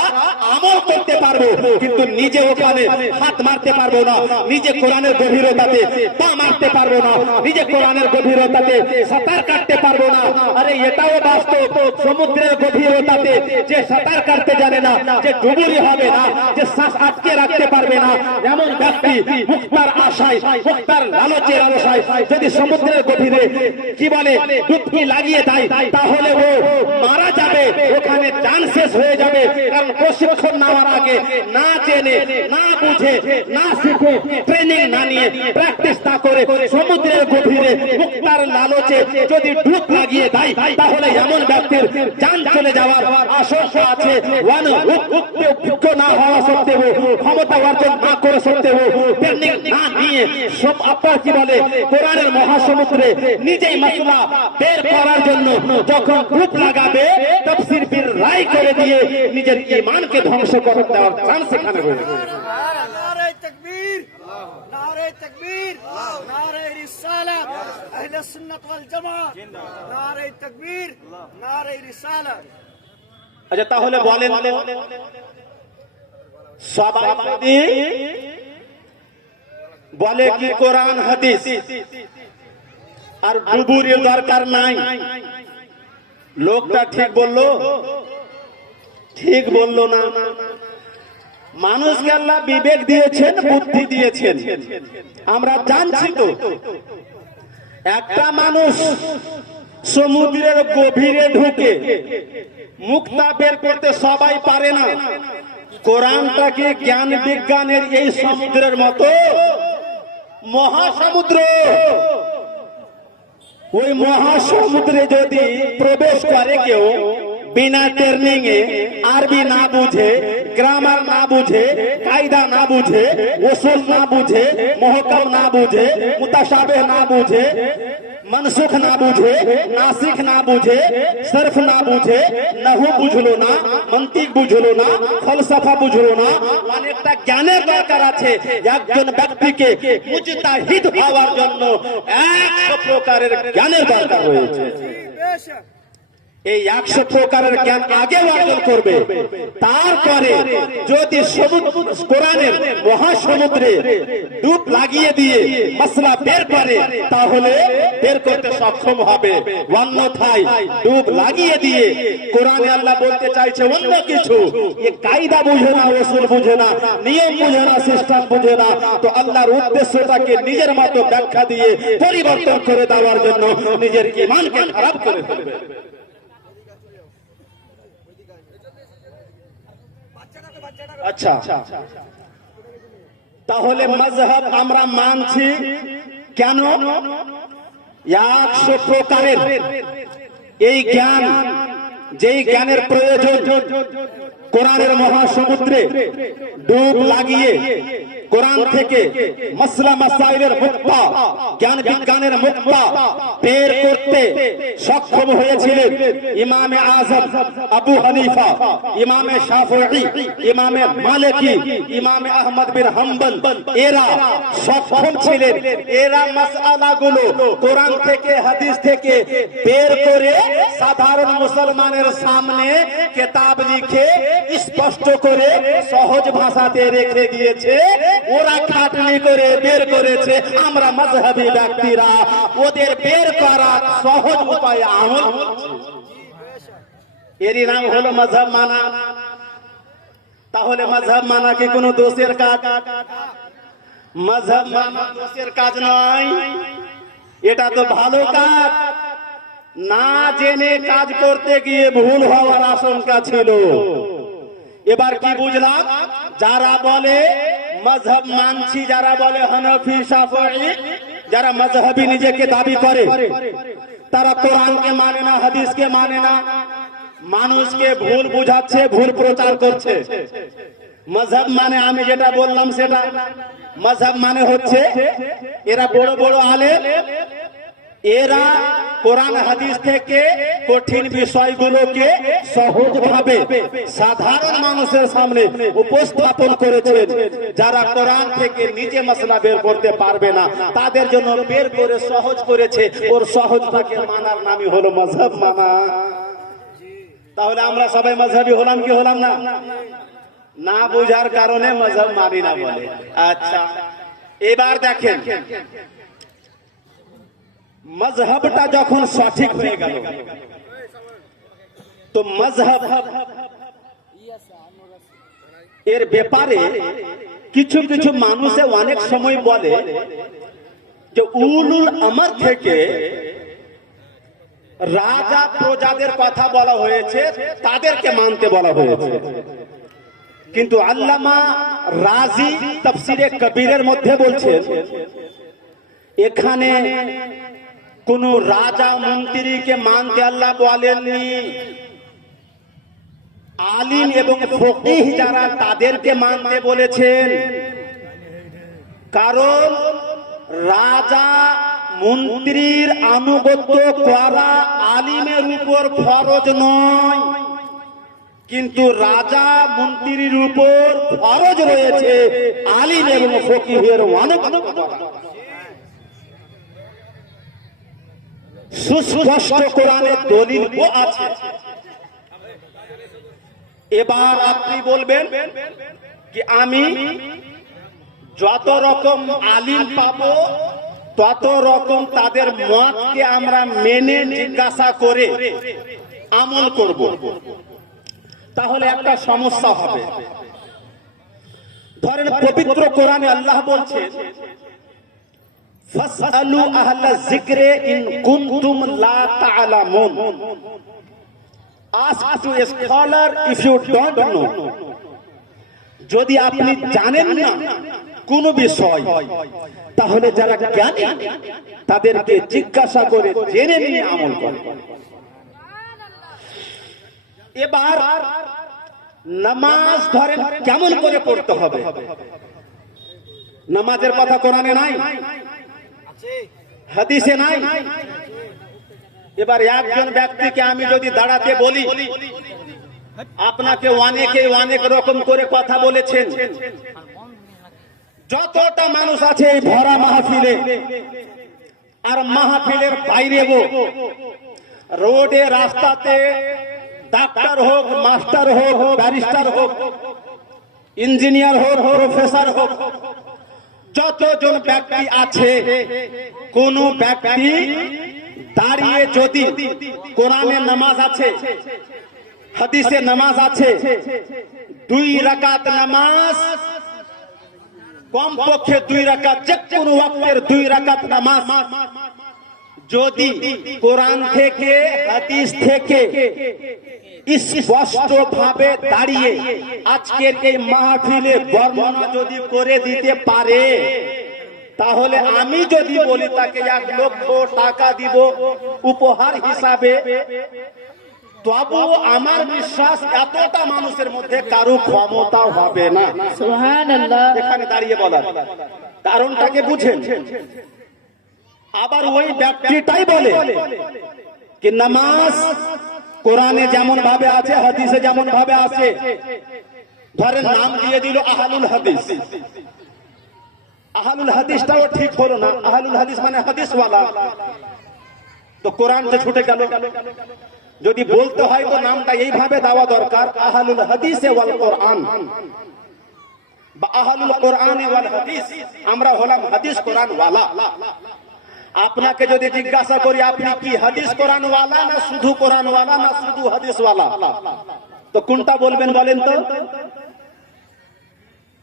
আমল করতে পারবো। কিন্তু নিজে ওখানে হাত মারতে পারবো না, নিজে কোরআনের গভীরতাতে পা মারতে পারবো না, নিজে কোরআনের গভীরতাতে সাঁতার কাটতে পারবো না। আরে এটাও বাস্তব, সমুদ্রের গভীরতাতে যে সাঁতার কাটতে জানে না, যে ডুবুরি হবে না, যে শ্বাস আটকে রাখতে পারবে না, এমন ব্যক্তি মুক্তার আশায়, মুক্তার লালচের আশায় যদি সমুদ্রের গভীরে কি বলে ডুবকি লাগিয়ে দেয়, তাহলে ও মারা যাবে, ওখানে জান শেষ হয়ে যাবে। কারণ প্রশিক্ষণ নেওয়ার আগে না জেনে, না বুঝে, না শিখে, ট্রেনিং না নিয়ে, প্র্যাকটিস না করে সমুদ্রের গভীরে মুক্তার লালচে যদি ডুব লাগিয়ে দেয়, তাহলে এমন ব্যক্তির জান চলে যাওয়ার আশঙ্কা আছে। অভিজ্ঞ না হওয়া সত্ত্বেও, ক্ষমতা অর্জন না করে সত্ত্বেও, ট্রেনিং না নিয়ে সব আপনার কি বলে কোরআনের মহাসমুদ্রে নিজেই মাসলা বের করার জন্য যখন ডুব লাগাবে, তাফসীর বির রায় করে দিয়ে নিজের ঈমানকে ধ্বংস করে দেওয়ার চান্স এখানে রয়েছে। नारे तकबीर, नारे तकबीर, नारे रिसालत, अहले सुन्नत वल जमात, नारे तकबीर, नारे रिसालत। আচ্ছা তাহলে বলেন তো, সবাই যদি বলে কি কোরআন হাদিস আর ডুবুরির দরকার নাই, লোকটা ঠিক বললো? ঠিক বললো না। মানুষকে আল্লাহ বিবেক দিয়েছেন, বুদ্ধি দিয়েছেন, আমরা জানছি তো। একটা মানুষ সমুদ্রের গভীরে ঢুকে মুক্তা বের করতে সবাই পারে না। কোরআনটাকে জ্ঞান বিজ্ঞানের এই সমুদ্রের মতো মহাসমুদ্র, ওই মহাসমুদ্রে যদি প্রবেশ করে কেউ বিনা ট্রেনিং এ, আরবি না বুঝে, গ্রামার না বুঝে, কায়দা না বুঝে, উসুল না বুঝে, মুহকাম না বুঝে, মুতাশাবিহ না বুঝে, মনসুখ না বুঝে, নাসিখ না বুঝে, সরফ না বুঝে, নহু বুঝলো না, মন্তিক বুঝলো না, ফলসফা বুঝলো না, অনেকটা জ্ঞানের দরকার আছে। একজন ব্যক্তিকে মুজতাহিদ হওয়ার জন্য 100 প্রকারের জ্ঞানের দরকার রয়েছে। बेशक এই 100 প্রকারের জ্ঞান আগে অর্জন করবে, তারপরে যদি কোরআনের মহাসমুদ্রে ডুব লাগিয়ে দিয়ে মাসলা বের করে তাহলে বের করতে সক্ষম হবে। অন্যথায় ডুব লাগিয়ে দিয়ে কোরআনে আল্লাহ বলতে চাইছে অন্য কিছু, এ কায়দা বুঝে না, উসুল বুঝে না, নিয়ম বুঝে না, সিস্টেম বুঝে না, তো আল্লাহর উদ্দেশ্যটাকে নিজের মতো ব্যাখ্যা দিয়ে পরিবর্তন করে দেওয়ার জন্য নিজের ঈমানকে খারাপ করে ফেলবে। আচ্ছা, তাহলে মাযহাব আমরা মানছি কেন? 100 প্রকারের এই জ্ঞান, যেই জ্ঞানের প্রয়োজন কোরআনের মহাসমুদ্রে ডুব লাগিয়ে কোরআন থেকে মাসলা মাসাইলের মুক্তা, জ্ঞান বিজ্ঞানের মুক্তা বের করতে সক্ষম হয়েছিলেন ইমামে আজম আবু হানিফা, ইমামে শাফিঈ, ইমামে মালিকি, ইমামে আহমদ বিন হাম্বল। এরা সক্ষম ছিলেন, এরা মাসআলাগুলো কোরআন থেকে হাদিস থেকে বের করে সাধারণ মুসলমানের সামনে কিতাব লিখে স্পষ্ট করে সহজ ভাষাতে রেখে দিয়েছে। ওরা খাটনি করে বের করেছে, আমরা মাযহাবী ব্যক্তিরা ওদের বের করার সহজ উপায় আমল করছি। এরই নাম হলো মাযহাব মানা। তাহলে মাযহাব মানা কি কোনো দোষের কাজ? মাযহাব মানা দোষের কাজ নয়, এটা তো ভালো কাজ। না জেনে কাজ করতে গিয়ে ভুল হওয়ার আশঙ্কা ছিল। এবার কি বুঝলাম? যারা বলে মাযহাব মানছি, যারা বলে হানাফি শাফিঈ, যারা মাযহাবী নিজেকে দাবি করে, তারা কোরআনকে মানে না, হাদিসকে মানে না, মানুষকে ভুল বুঝাচ্ছে, ভুল প্রচার করছে। মাযহাব মানে আমি যেটা বললাম সেটা। মাযহাব মানে হচ্ছে এরা বড় বড় আলেম, এরা কোরআন হাদিস থেকে কঠিন বিষয়গুলোকে সহজভাবে সাধারণ মানুষের সামনে উপস্থাপন করেছেন। যারা কোরআন থেকে নিজে মাসলা বের করতে পারবে না তাদের জন্য বের করে সহজ করেছে। ওর সহজটাকে মানার নামই হলো মাযহাব মানা। তাহলে আমরা সবাই মাযহাবী হলাম কি হলাম না? না বোঝার কারণে মাযহাব মানি না বলে। আচ্ছা, এবার দেখেন মাযহাবটা যখন সঠিক হয়ে গেল তো মাযহাব এর ব্যাপারে কিছু কিছু মানুষে অনেক সময় বলে যে উলুল আমর থেকে রাজা প্রজাদের কথা বলা হয়েছে, তাদেরকে মানতে বলা হয়েছে। কিন্তু আল্লামা রাজি তাফসিরে কবিরের মধ্যে বলছেন এখানে কোন রাজা মন্ত্রীকে মানতে আল্লাহ বলেননি, আলিম এবং ফকিহ যারা তাদেরকে মানতে বলেছেন। কারণ রাজা মন্ত্রীর আনুগত্য করা আলিমের উপর ফরজ নয়, কিন্তু রাজা মন্ত্রীর উপর ফরজ রয়েছে আলিম এবং ফকিহের আনুগত্য করা। সুস্পষ্ট কোরআনের দলিল আছে। এবার আপনি বলবেন কি আমি যত রকম আলিম পাবো তত রকম তাদের মতকে আমরা মেনে জিজ্ঞাসা করে আমল করব, তাহলে একটা সমস্যা হবে। ধরেন পবিত্র কোরআনে আল্লাহ বলছেন ফাসআলু আহলা যিকরি ইন কুনতুম লা তা'লামুন, ask to a scholar if you don't know, যদি আপনি জানেন না কোন বিষয় তাহলে যারা জ্ঞানী তাদেরকে জিজ্ঞাসা করে জেনে নিয়ে আমল করুন। এবার নামাজ ধরেন কেমন করে পড়তে হবে, নামাজের কথা কোরআনে নাই, হাদিসে নাই। এবার একজন ব্যক্তিকে আমি যদি দাঁড়াতে বলি, আপনাকে অনেকে অনেক রকম করে কথা বলেছেন, যতটা মানুষ আছে এই ভরা মাহফিলে আর মাহফিলের বাইরে রোডে রাস্তাতে ডাক্তার হোক, মাস্টার হোক, ব্যারিস্টার হোক, ইঞ্জিনিয়ার হোক, প্রফেসর হোক, যতজন ব্যক্তি আছে, কোন ব্যক্তি দাঁড়িয়ে যদি কোরআনে নামাজ আছে, হাদিসে নামাজ আছে, 2 রাকাত নামাজ, কমপক্ষে 2 রাকাত, যে কোন ওয়াক্তের 2 রাকাত নামাজ যদি কোরআন থেকে হাদিস থেকে স্পষ্ট ভাবে দাঁড়িয়ে আজকের এই মাহফিলে বর্ণনা যদি করে দিতে পারে, তাহলে আমি যদি বলি তাকে 1 লক্ষ টাকা দিব উপহার হিসাবে, তবুও আমার বিশ্বাস এতটা মানুষের মধ্যে কারো ক্ষমতা হবে না সুবহানাল্লাহ এখানে দাঁড়িয়ে বলার। কারণটাকে বুঝেন। আবার ওই ব্যক্তিটাই বলে কি নামাজ কোরআনে যেমন ভাবে আছে, হাদিসে যেমন ভাবে আছে, ধরেন নাম দিয়ে দিল আহলুল হাদিস। আহলুল হাদিসটাও ঠিক হলো না, আহলুল হাদিস মানে হাদিসওয়ালা, তো কোরআন যে ছুটে গেল। যদি বলতে হয় তো নামটা এইভাবে দেওয়া দরকার, আহলুল হাদিস ওয়াল কোরআন বা আহলুল কোরআন ওয়াল হাদিস, আমরা হলাম হাদিস কোরআন ওয়ালা। আপনাকে যদি জিজ্ঞাসা করি আপনি কি হাদিস কোরআন ওয়ালা না শুধু কোরআন ওয়ালা না শুধু হাদিস ওয়ালা, তো কোনটা বলবেন বলেন তো?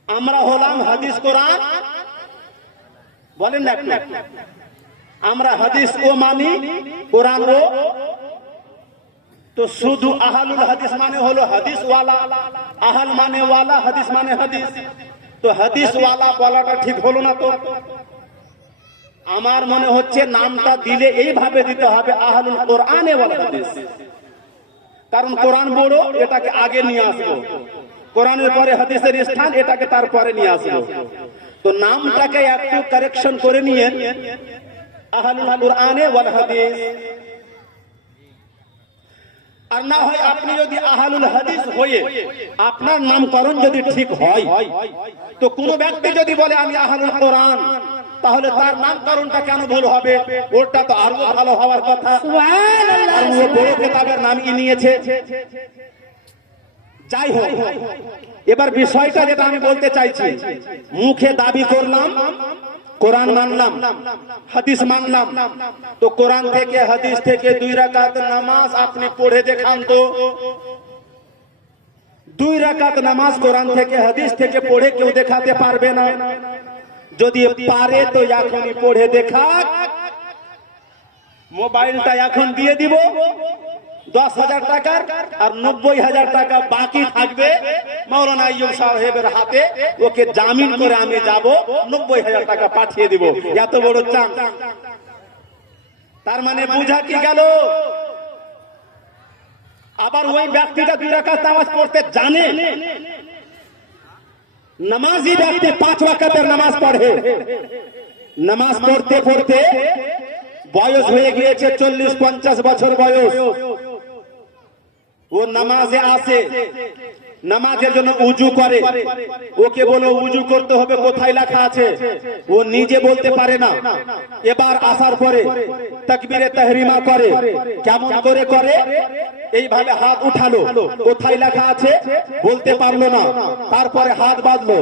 আমরা হলাম হাদিস কোরআন, বলেন না? আমরা হাদিস ও মানি, কোরআন ও। তো শুধু আহলুল হাদিস মানে হলো হাদিস ওয়ালা, আহল মানে ওয়ালা, হাদিস মানে হাদিস, তো হাদিস ওয়ালা বলাটা ঠিক হলো না। তো আমার মনে হচ্ছে নামটা দিলে এইভাবে দিতে হবে আহলুল কোরআন ওয়াল হাদিস, কারণ কোরআন বড়, এটাকে আগে নিয়ে আসবো, কোরআনের পরে হাদিসের স্থান, এটাকে তারপরে নিয়ে আসবো। তো নামটাকে একটু কারেকশন করে নিয়ে আহলুল কোরআন ওয়াল হাদিস। আর না হয় আপনি যদি আহলুল হাদিস হয়ে আপনার নামকরণ যদি ঠিক হয়, তো কোন ব্যক্তি যদি বলে আমি আহলুল কোরআন, তাহলে তার নামকরণটা কেন ভুল হবে? ওটা তো আরো ভালো হওয়ার কথা। সুবহানাল্লাহ, ও বড় কিতাবের নামই নিয়েছে। যাই হোক, এবার বিষয়টা যেটা আমি বলতে চাইছি, মুখে দাবি করলাম কোরআন মানলাম, হাদিস মানলাম, তো কোরআন থেকে হাদিস থেকে 2 রাকাত নামাজ আপনি পড়ে দেখান তো। 2 রাকাত নামাজ কোরআন থেকে হাদিস থেকে পড়ে কেউ দেখাতে পারবে না। যদি পারে তো এখনই পড়ে দেখাক। মোবাইলটা এখন দিয়ে দিব 10,000 টাকার, আর 90,000 টাকা বাকি থাকবে মাওলানা আইয়ুব সাহেবের হাতে, ওকে জামিন করে আমি যাব, 90,000 টাকা পাঠিয়ে দিব। এত বড় চাঁদ। তার মানে বুঝা কি গেল? আবার ওই ব্যক্তিটা 2 রাকাত নামাজ পড়তে জানে, নামাজি ব্যক্তি 5 রাকাতের নামাজ পড়ে, নামাজ পড়তে পড়তে বয়স হয়ে গিয়েছে 40-50 বছর বয়স, ও নামাজে আসে, নামাজের জন্য উজু করে, ওকে বলো উজু করতে হবে, কোথায় লেখা আছে? ও নিজে বলতে পারে না। এবার আসার পরে তাকবীরে তাহরিমা করে, কেমন করে করে? এইভাবে হাত উঠালো, কোথায় লেখা আছে বলতে পারলো না। তারপরে হাত বাঁধলো,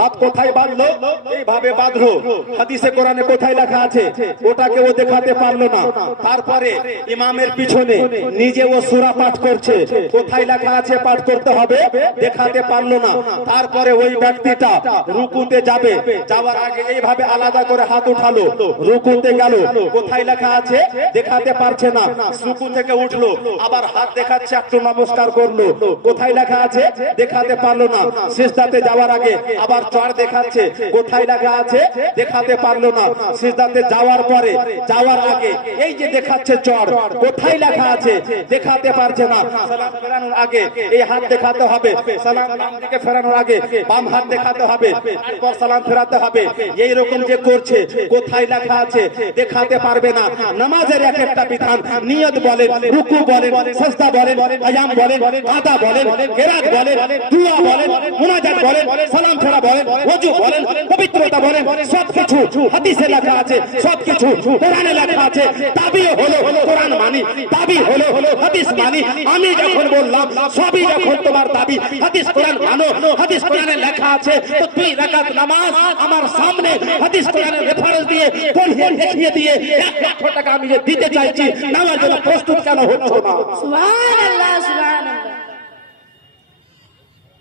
হাত কোথায় বাঁধলো? এইভাবে বাঁধলো। হাদিসে কোরআনে কোথায় লেখা আছে ওটাকে ও দেখাতে পারলো না। তারপরে ইমামের পিছনে নিজে ও সূরা পাঠ করছে, কোথায় লেখা আছে পাঠ করতে হবে দেখাতে পারলো না। তারপরে ওই ব্যক্তিটা রুকুতে যাবে, যাওয়ার আগে এইভাবে আলাদা করে হাত উঠালো, রুকুতে গেল, কোথায় লেখা আছে দেখাতে পারছে না। রুকু থেকে উঠলো, আবার হাত দেখাচ্ছে, একটু নমস্কার করলো, কোথায় লেখা আছে দেখাতে পারলো না। সিজদাতে যাওয়ার আগে আবার চড় দেখাচ্ছে, কোথায় লেখা আছে দেখাতে পারলো না। সিজদাতে যাওয়ার পরে, যাওয়ার আগে এই যে দেখাচ্ছে চড়, কোথায় লেখা আছে দেখাতে পারছে না। সালাম ফেরানোর আগে এই হাত দেখাতে হবে, সালাম ডান দিকে ফেরানোর আগে বাম হাত দেখাতে হবে, তারপর সালাম ফেরাতে হবে। এই রকম যে করছে, কোথায় লেখা আছে দেখাতে পারবে না। নামাজের এক একটা বিধান, নিয়ত বলেন, রুকু বলেন, সাজদা বলেন, কিয়াম বলেন, কাদা বলেন, কিরাত বলেন, দুআ বলেন, মুনাজাত বলেন, সালাম ফেরা বলেন, ওযু বলেন, পবিত্রতা বলেন, সবকিছু হাদিসে লেখা আছে, সবকিছু কোরআনে লেখা আছে। দাবি হলো কোরআন মানি, দাবি হলো হাদিস মানি। আমি যখন বললাম সবই যখন তোমার দাবি, হাদিস কোরআন মানো, হাদিস কোরআনে লেখা আছে, তো 2 রাকাত নামাজ আমার সামনে হাদিস কোরআনের রেফারেন্স দিয়ে পড়িয়ে দেখিয়ে দিয়ে 1 লক্ষ টাকা আমি যে দিতে চাইছি, নামার জন্য প্রস্তুত কেন হচ্ছ না? সুবহানাল্লাহ, সুবহানাল্লাহ।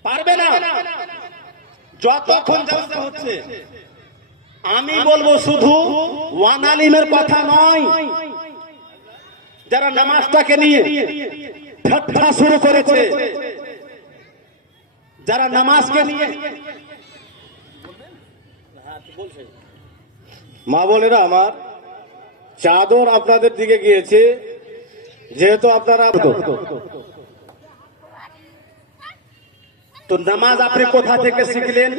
পারবে না। যতক্ষণ জালসা হচ্ছে আমি বলবো শুধু ওয়ান আলিমের কথা নয়, যারা নামাজটাকে নিয়ে ঠাট্টা শুরু করেছে, যারা নামাজকে নিয়ে, মা বোনেরা আমার, চাদর আপনাদের দিকে গিয়েছে, যেহেতু আপনারা তো নামাজ আপনি কোথা থেকে শিখলেন?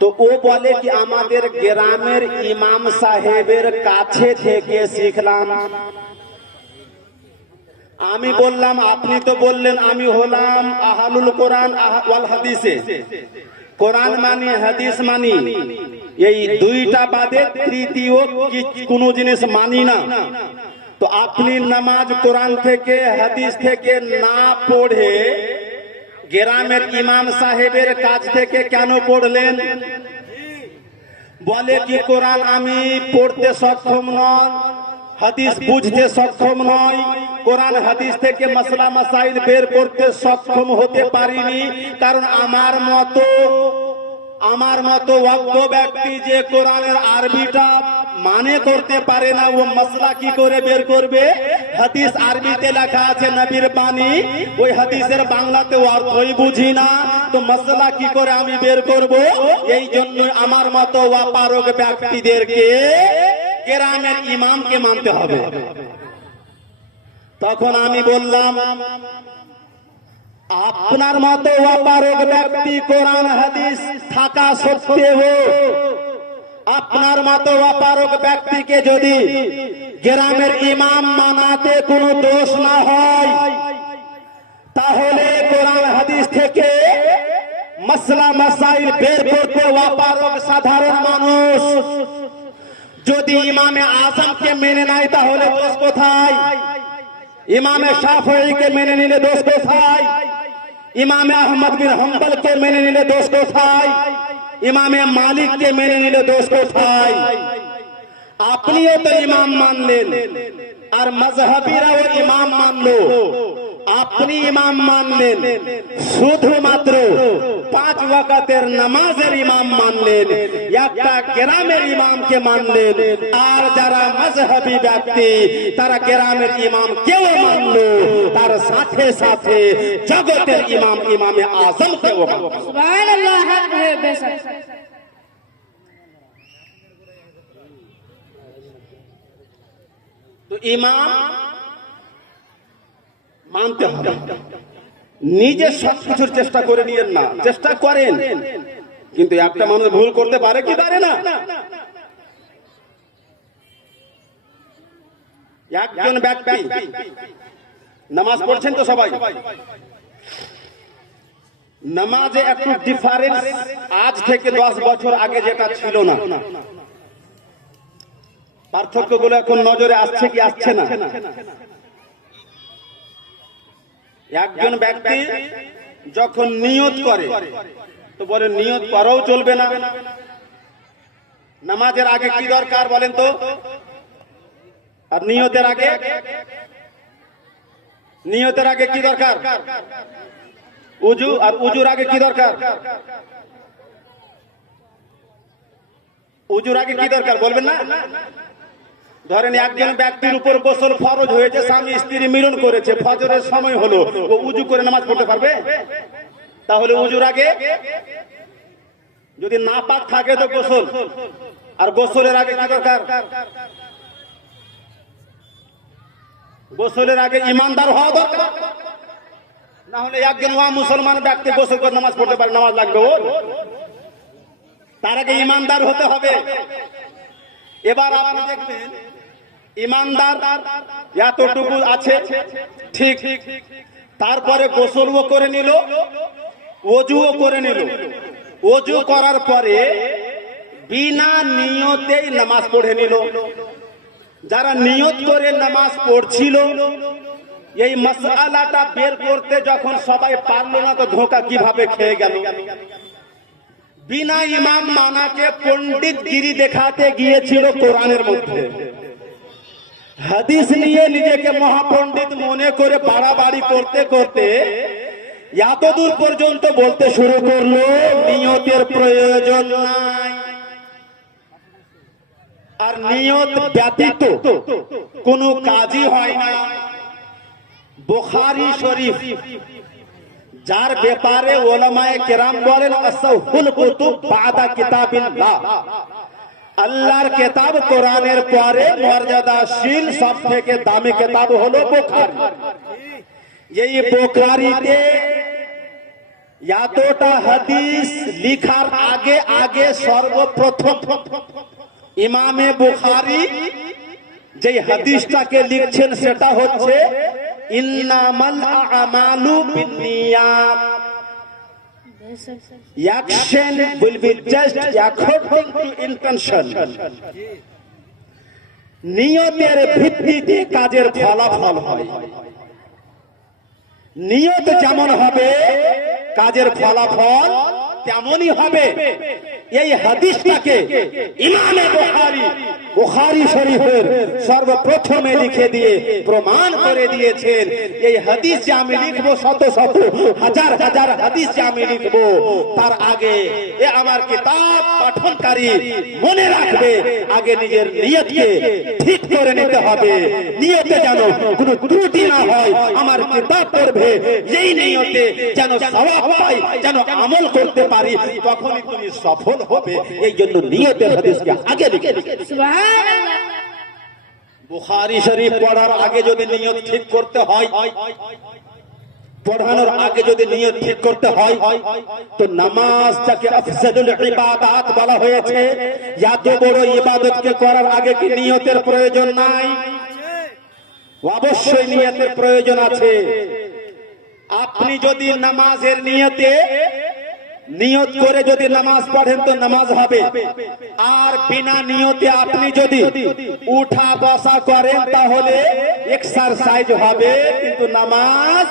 তো ও বলে কি আমাদের গ্রামের ইমাম সাহেবের কাছে থেকে শিখলাম। আমি বললাম আপনি তো বললেন আমি হলাম আহলুল কোরআন ওয়াল হাদিসে, কোরআন মানি হাদিস মানি, এই দুইটা বাদে তৃতীয় কোন জিনিস মানি না। তো আপনি নামাজ কোরআন থেকে হাদিস থেকে না পড়ে গ্রামের ইমাম সাহেবের কাছ থেকে কেন পড়লেন? বলে কি কোরআন আমি পড়তে সক্ষম নয়, হাদিস বুঝতে সক্ষম নয়, কোরআন হাদিস থেকে মাসলা মাসাইল বের করতে সক্ষম হতে পারিনি, কারণ আমার মতো অজ্ঞ ব্যক্তি যে কোরআনের আরবিটা মানে করতে পারে না, ও মাসলা কি করে বের করবে? হাদিস আরবিতে লেখা আছে নবীর বাণী, ওই হাদিসের বাংলাতে অর্থই বুঝি না, তো মাসলা কি করে আমি বের করব? এই জন্য আমার মতো অপারগ ব্যক্তিদেরকে গ্রামের ইমামকে মানতে হবে। তখন আমি বললাম আপনার মতো অপারগ ব্যক্তি কোরআন হাদিস থাকা সত্ত্বেও আপনার মতো অপারগ ব্যক্তিকে যদি গ্রামের ইমাম মানাতে কোনো দোষ না হয়, তাহলে কোরআন হাদিস থেকে মাসলা মাসাইল বের করতে অপারগ সাধারণ মানুষ যদি ইমামে আজমকে মেনে নেয়, তাহলে দোষ কোথায়? ইমামে শাফিঈকে মেনে নিলে দোষ কোথায়? ইমামে আহমদ বিন হাম্বলকে মেনে নিলে দোষ কোথায়? ইমামে মালিককে মেনে নিলে দোষ কোথায়? আপনিও তো ইমাম মানলেন, আর মাযহাবিরাও ইমাম মানলো, আপনি ইমাম মানলেন, শুধুমাত্র 5 ওয়াক্তের নামাজের ইমাম মানলেন, একটা গ্রামের ইমামকে মানলেন, আর যারা মাযহাবী ব্যক্তি তারা গ্রামের ইমাম কেউ মানলো, তার সাথে সাথে জগতের ইমাম ইমামে আজমকেও মানলো। সুবহানাল্লাহ, হক है बेशक। তো ইমাম মানতে হবে, নিজে সবকিছুর চেষ্টা করে নিয়েন না, চেষ্টা করেন, কিন্তু একটা মানুষ ভুল করতে পারে কি পারে না? একজন ব্যক্তি নামাজ পড়ছেন তো সবাই, নামাজে একটু ডিফারেন্স আজ থেকে 10 বছর আগে যেটা ছিল না। পার্থক্যগুলো এখন নজরে আসছে কি আসছে না? একজন ব্যক্তি যখন নিয়ত করে তো বলে নিয়ত করাও চলবে না। নামাজের আগে কি দরকার বলেন তো? আর নিয়তের আগে কি দরকার? উজু। আর উজুর আগে কি দরকার? উজুর আগে কি দরকার বলবেন না? ধরেন একজন ব্যক্তির উপর গোসল ফরজ হয়েছে, স্বামী স্ত্রী মিলন করেছে, ফজরের সময় হলো, ও উজু করে নামাজ পড়তে পারবে? তাহলে উজুর আগে যদি না পাক থাকে তো গোসল। আর গোসলের আগে কি দরকার? গোসলের আগে ইমানদার হওয়া দরকার। না হলে একজন মুসলমান ব্যক্তি গোসল করে নামাজ পড়তে পারে, নামাজ লাগবে ওর? তার আগে ইমানদার হতে হবে। এবার আপনি দেখবেন ইমানদার এতটুকু আছে ঠিক, তারপরে গোসলও করে নিল, ওযুও করে নিল। ওযু করার পরে বিনা নিয়তেই নামাজ পড়ে নিল। যারা নিয়ত করে নামাজ পড়ছিল এই মাসআলাটা বের করতে যখন সবাই পারলো না তো ধোঁকা কিভাবে খেয়ে গেল। বিনা ইমাম মানাকে পণ্ডিতগিরি দেখাতে গিয়েছিল কোরআনের মধ্যে। হাদিস নিয়ে নিজেকে মহাপণ্ডিত মনে করে বাড়াবাড়ি করতে করতে এতদূর পর্যন্ত বলতে শুরু করলো নিয়তের প্রয়োজন নাই, আর নিয়ত ব্যতীত কোনো কাজই হয় না। বুখারী শরীফ, যার ব্যাপারে উলামায়ে কেরাম বলেন আসাহুল কুতুব বাদা কিতাবিল্লাহ, আল্লাহর কিতাব কোরআনের পরে মর্যাদাশীল সবথেকে দামি কিতাব হলো বুখারী। এই বুখারীতে এতটা হাদিস লিখার আগে আগে সর্বপ্রথম ইমামে বুখারী যে হাদিসটাকে লিখছেন সেটা হচ্ছে ইন্নামাল আমালু বিন্নিয়াত, action will be judged according to intention। নিয়তের ভিত্তিতে কাজের ফলাফল হয়। নিয়ত যেমন হবে কাজের ফলাফল তেমনই হবে। এই হাদিসটাকে ইমামে বুখারী শরীফের সর্বপ্রথমে লিখে দিয়ে প্রমাণ করে দিয়েছেন এই হাদিস যে আমি লিখবো, শত শত হাজার হাজার হাদিস যে আমি লিখবো, তার আগে এ আমার কিতাব পাঠনকারী মনে রাখবে আগে নিজের নিয়তকে ঠিক করে নিতে হবে। নিয়তে যেন কোনো ত্রুটি না হয়। আমার কিতাব পড়বে এই নিয়তে যেন সওয়াব পাই, যেন আমল করতে পারি, তখনই তুমি সফল হবে। এই জন্য নিয়তের হাদিসকে আগে লিখে সুবহানাল্লাহ। বুখারী শরীফ পড়ার আগে যদি নিয়ত ঠিক করতে হয়, পড়ানোর আগে যদি নিয়ত ঠিক করতে হয়, তো নামাজটাকে আফজালুল ইবাদাত বলা হয়েছে। এত বড় ইবাদতকে করার আগে কি নিয়তের প্রয়োজন নাই? অবশ্যই নিয়তের প্রয়োজন আছে। আপনি যদি নামাজের নিয়ত করে যদি নামাজ পড়েন তো নামাজ হবে। আর বিনা নিয়তে আপনি যদি উঠা বসা করেন তাহলে এক্সারসাইজ হবে, কিন্তু নামাজ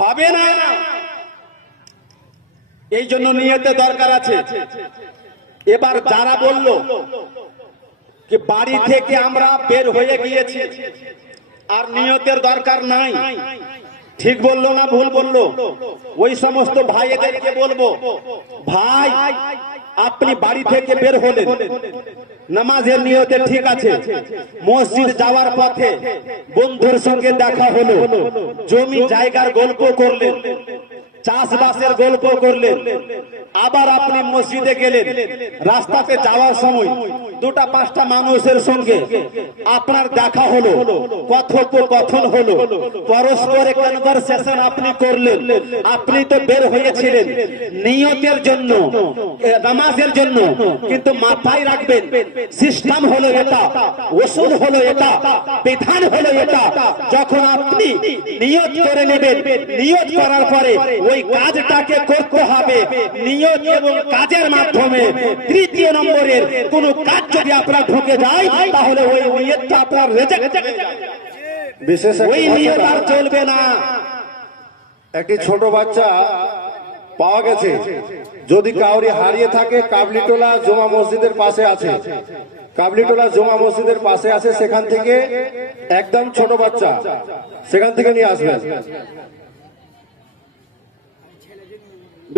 হবে না। এই জন্য নিয়তে দরকার আছে। এবার যারা বলল যে বাড়ি থেকে আমরা বের হয়ে গিয়েছি আর নিয়তের দরকার নাই, ঠিক বললো না ভুল বললো? ওই সমস্ত ভাইদেরকে বলবো, ভাই আপনি বাড়ি থেকে বের হলেন, নামাজের নিয়তে ঠিক আছে, মসজিদ যাওয়ার পথে বন্ধুর সঙ্গে দেখা হলো, জমি জায়গার গল্প করলেন, চাষবাসের গল্প করলেন, আবার আপনি মসজিদে গেলেন, রাস্তাতে যাওয়ার সময় দুটা পাঁচটা মানুষের সঙ্গে আপনার দেখা হলো, কথোপকথন হলো, পরস্পরে কনভারসেশন আপনি করলেন। আপনি তো বের হয়েছিলেন নিয়তের জন্য, নামাজের জন্য, কিন্তু মাথায় রাখবেন সিস্টেম হলো এটা, ওসুল হলো এটা, বিধান হলো এটা। যখন আপনি নিয়ত করে নেবেন, নিয়ত করার পরে ওই ওই কাজটাকে করতে হবে নিয়ত এবং কাজের মাধ্যমে। তৃতীয় নম্বরের কোন কাজ যদি আপনার ঢুকে যায় তাহলে ওই নিয়তটা আপনার রিজেক্ট হয়ে যাবে, বিশেষ ওই নিয়ত আর চলবে না। একটি ছোট বাচ্চা পাওয়া গেছে, যদি কাউরি হারিয়ে থাকে কাবলিটোলা জমা মসজিদের পাশে আছে, কাবলিটোলা জমা মসজিদের পাশে আছে, সেখান থেকে একদম ছোট বাচ্চা, সেখান থেকে নিয়ে আসবেন।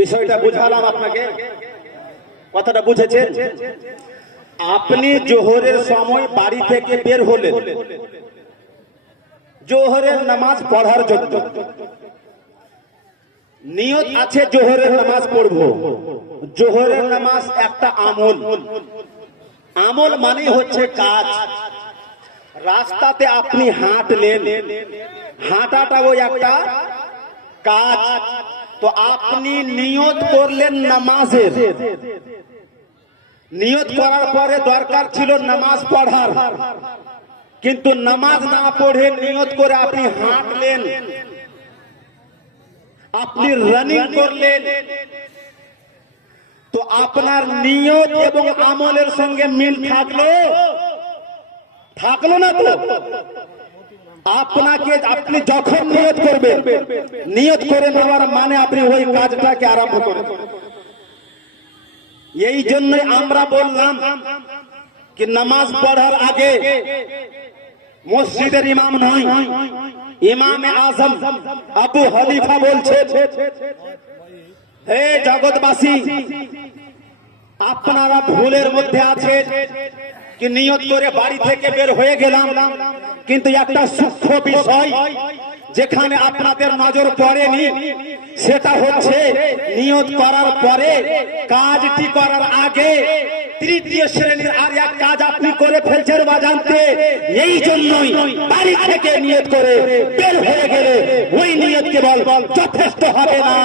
বিষয়টা বুঝালাম আপনাকে, কথাটা বুঝেছেন? আপনি জোহরের সময় বাড়ি থেকে বের হলেন জোহরের নামাজ পড়ার জন্য, নিয়ত আছে জোহরের নামাজ পড়বো। জোহরের নামাজ একটা আমল, আমল মানে হচ্ছে কাজ। রাস্তাতে আপনি হাঁটলেন, হাঁটাটা ওই একটা কাজ। তো আপনি নিয়ত করলেন নামাজের, নিয়ত করার পরে দরকার ছিল নামাজ পড়ার, কিন্তু নামাজ না পড়ে নিয়ত করে আপনি হাঁটলেন, আপনি রানিং করলেন, তো আপনার নিয়ত এবং আমলের সঙ্গে মিল থাকলো থাকলো না? তো আপনাকে আপনি যখন নিয়ত করবেন, নিয়ত করে নেওয়ার মানে আপনি ওই কাজটাকে আরম্ভ করেন। এই জন্যই আমরা বললাম কি নামাজ পড়ার আগে মসজিদের ইমাম নয়, ইমামে আজম আবু হানিফা বলছে, হে জগৎবাসী, আপনারা ভুলের মধ্যে আছেন কি নিয়ত করে বাড়ি থেকে বের হয়ে গেলাম, কিন্তু একটা সূক্ষ্ম বিষয় যেখানে আপনাদের নজর পড়েনি, সেটা হচ্ছে নিয়ত করার পরে কাজটি করার আগে তৃতীয় শ্রেণীর আর এক কাজ আপনি করে ফেলছেন বা জানতে। এই জন্যই বাড়ি থেকে নিয়ত করে বের হয়ে গেলে ওই নিয়ত কেবল যথেষ্ট হবে না,